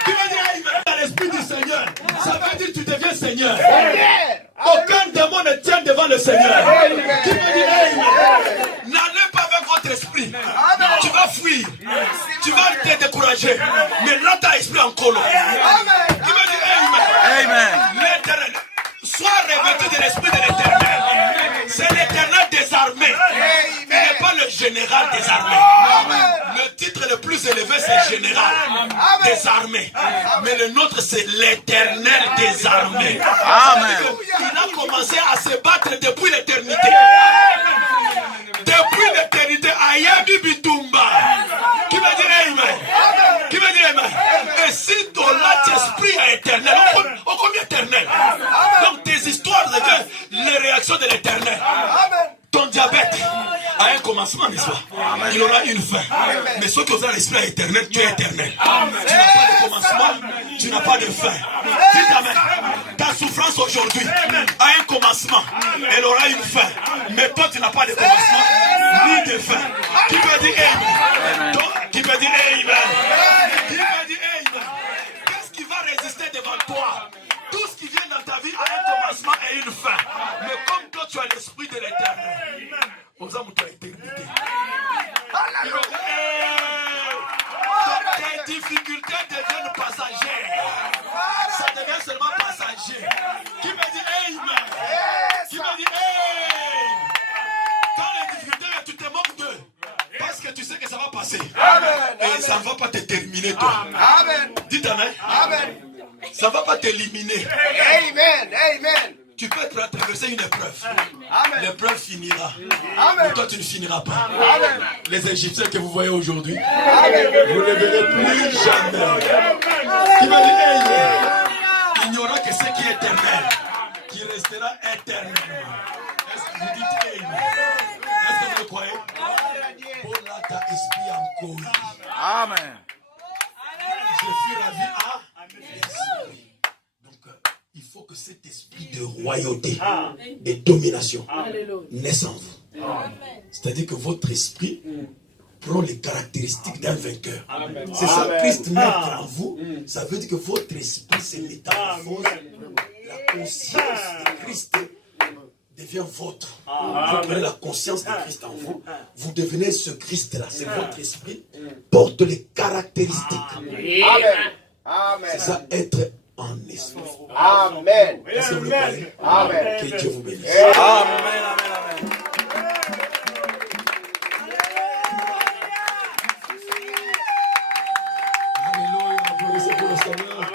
Tu vas dire, dans l'esprit du Seigneur, ça veut dire que tu deviens Seigneur. Aucun démon ne tient devant le Seigneur. Tu vas dire, n'allez pas avec votre esprit. Tu vas fuir. Tu vas te décourager. Mais là, tu as l'esprit en colo. Tu vas dire, Amen. L'éternel. Sois revêtu de l'esprit de l'éternel. C'est l'éternel des armées. Il n'est pas le général des armées. Le titre le plus élevé, c'est général des armées. Mais le nôtre, c'est l'éternel des armées. Amen. Il a commencé à se battre depuis l'éternité. Depuis l'éternité, Ayabi Bitumba. Qui va dire Amen? Qui va dire Amen? Et si ton esprit est éternel, on combien éternel? Donc tes histoires deviennent les réactions de l'éternel. Ton diabète a un commencement, n'est-ce pas? Il aura une fin. Mais ceux qui ont l'esprit éternel, tu es éternel. Tu n'as pas de commencement, tu n'as pas de fin. Dis Amen. Ta souffrance aujourd'hui a un commencement, elle aura une fin. Mais toi, tu n'as pas de commencement ni de fin. Qui peut dire Amen? Qui peut dire Amen? Qui peut dire Amen? Qu'est-ce qui va résister devant toi? Tout ce qui vient dans ta vie a un commencement et une fin. Mais comme toi, tu as l'esprit de l'éternel. Aux hommes, tu as éternité. Tes difficultés deviennent passagères. Ça devient seulement passager. Qui me dit Amen? Qui me dit Amen? Quand les difficultés, tu te moques d'eux. Parce que tu sais que ça va passer. Et ça ne va pas te terminer, toi. Dites Amen. Ça ne va pas t'éliminer. Amen. Tu peux traverser une épreuve. L'épreuve finira. Mais toi, tu ne finiras pas. Les Égyptiens que vous voyez aujourd'hui, vous ne les verrez plus jamais. Qui va dire Amen? Il n'y aura que ce qui est éternel, qui restera éternellement. Est-ce que vous dites Amen? Est-ce que vous le croyez? Pour là, ta esprit encore. Amen. Je suis ravi à l'esprit. Donc, il faut que cet esprit de royauté et domination naisse en vous. C'est-à-dire que votre esprit prend les caractéristiques d'un vainqueur. C'est ça, Christ naître en vous. Ça veut dire que votre esprit se métamorphose. La conscience de Christ devient vôtre. Vous prenez la conscience de Christ en vous. Vous devenez ce Christ-là. C'est votre esprit. Porte les caractéristiques. C'est ça, être en esprit. Amen. Est-ce que vous le croyez? Amen. Que Dieu vous bénisse. Amen. Alléluia. Applaudissez pour le Seigneur.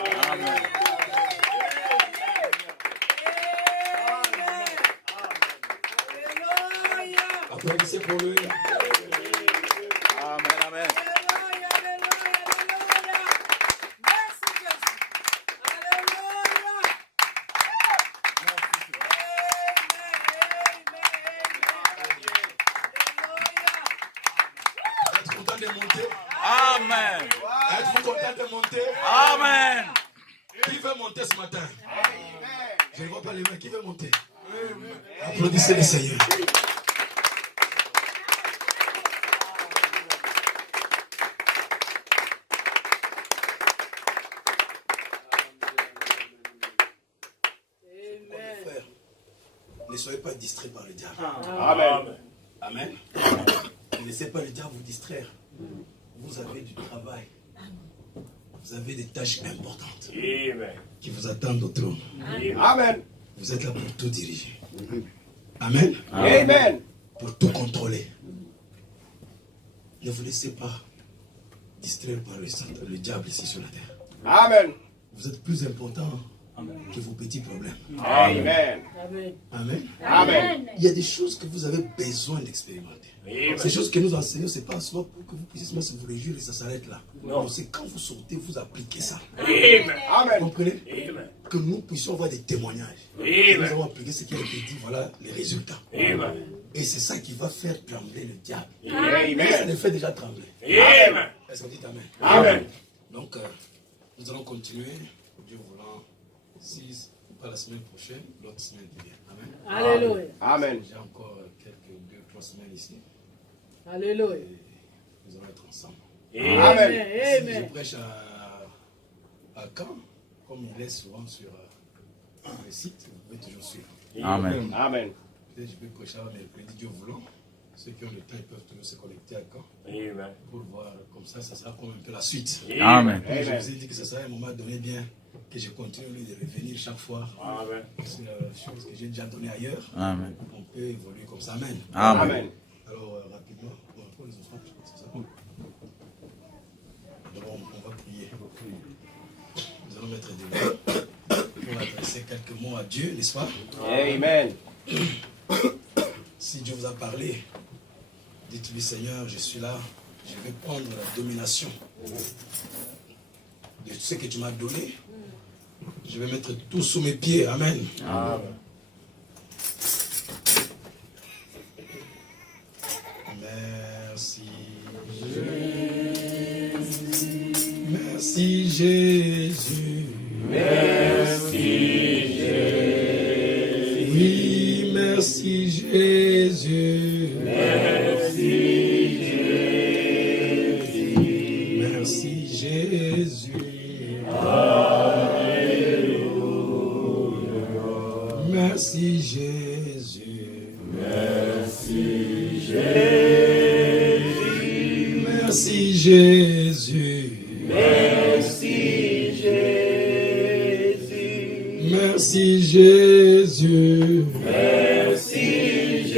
Applaudissez pour lui. Amen. Êtes-vous content de monter? Amen. Êtes-vous content de monter? Amen. Qui veut monter ce matin? Je ne vois pas les mains. Qui veut monter? Applaudissez le Seigneur. Frère, ne soyez pas distraits par le diable. Amen. Amen. Ne laissez pas le diable vous distraire. Vous avez du travail. Vous avez des tâches importantes qui vous attendent au trône. Amen. Vous êtes là pour tout diriger. Amen. Amen. Pour tout contrôler. Ne vous laissez pas distraire par le diable ici sur la terre. Amen. Vous êtes plus important que vos petits problèmes. Amen. Amen. Amen. Amen. Il y a des choses que vous avez besoin d'expérimenter. Ces choses que nous enseignons, ce n'est pas seulement pour que vous puissiez seulement vous réjouir et ça s'arrête là. Non, c'est quand vous sortez, vous appliquez ça. Amen. Vous comprenez? Que nous puissions avoir des témoignages. Que nous avons appliqué ce qui a été dit, voilà les résultats. Et c'est ça qui va faire trembler le diable. Amen. Il le fait déjà trembler. Amen. Est-ce qu'on dit Amen? Amen. Donc, nous allons continuer, Dieu voulant, si pas la semaine prochaine, l'autre semaine qui vient. Amen. Alléluia. Amen. J'ai encore quelques 2-3 semaines ici. Alléluia. Et nous allons être ensemble. Amen. Si je Amen. prêche à Caen, comme il est souvent sur le site, vous pouvez toujours suivre. Amen. Amen. Peut-être je peux prêcher à mercredi, Dieu voulant. Ceux qui ont le temps, ils peuvent toujours se connecter à Caen Amen. pour voir. Comme ça sera comme un peu la suite. Amen. Et je vous ai dit que ce sera un moment donné bien que je continue de revenir chaque fois Amen. sur la chose que j'ai déjà donnée ailleurs. Amen. On peut évoluer comme ça. Amen. Amen. Amen. Alors, rapidement, pour les enfants, c'est ça. D'abord, on va prier. Nous allons mettre des mots pour adresser quelques mots à Dieu, n'est-ce pas? Amen. Si Dieu vous a parlé, dites-lui, Seigneur, je suis là, je vais prendre la domination de ce que tu m'as donné. Je vais mettre tout sous mes pieds. Amen. Amen. Merci. Merci Jésus. Merci Jésus. Oui, merci Jésus. Merci Jésus. Merci Jésus. Merci Jésus. Merci Jésus. Merci Jésus. Merci Jésus. Merci Jésus. Merci Jésus.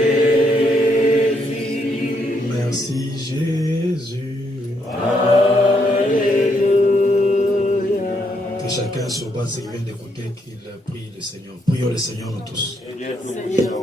Merci Jésus. Que chacun sur base qui vient d'écouter qu'il prie le Seigneur. Prions le Seigneur nous tous. Seigneur, nous prions.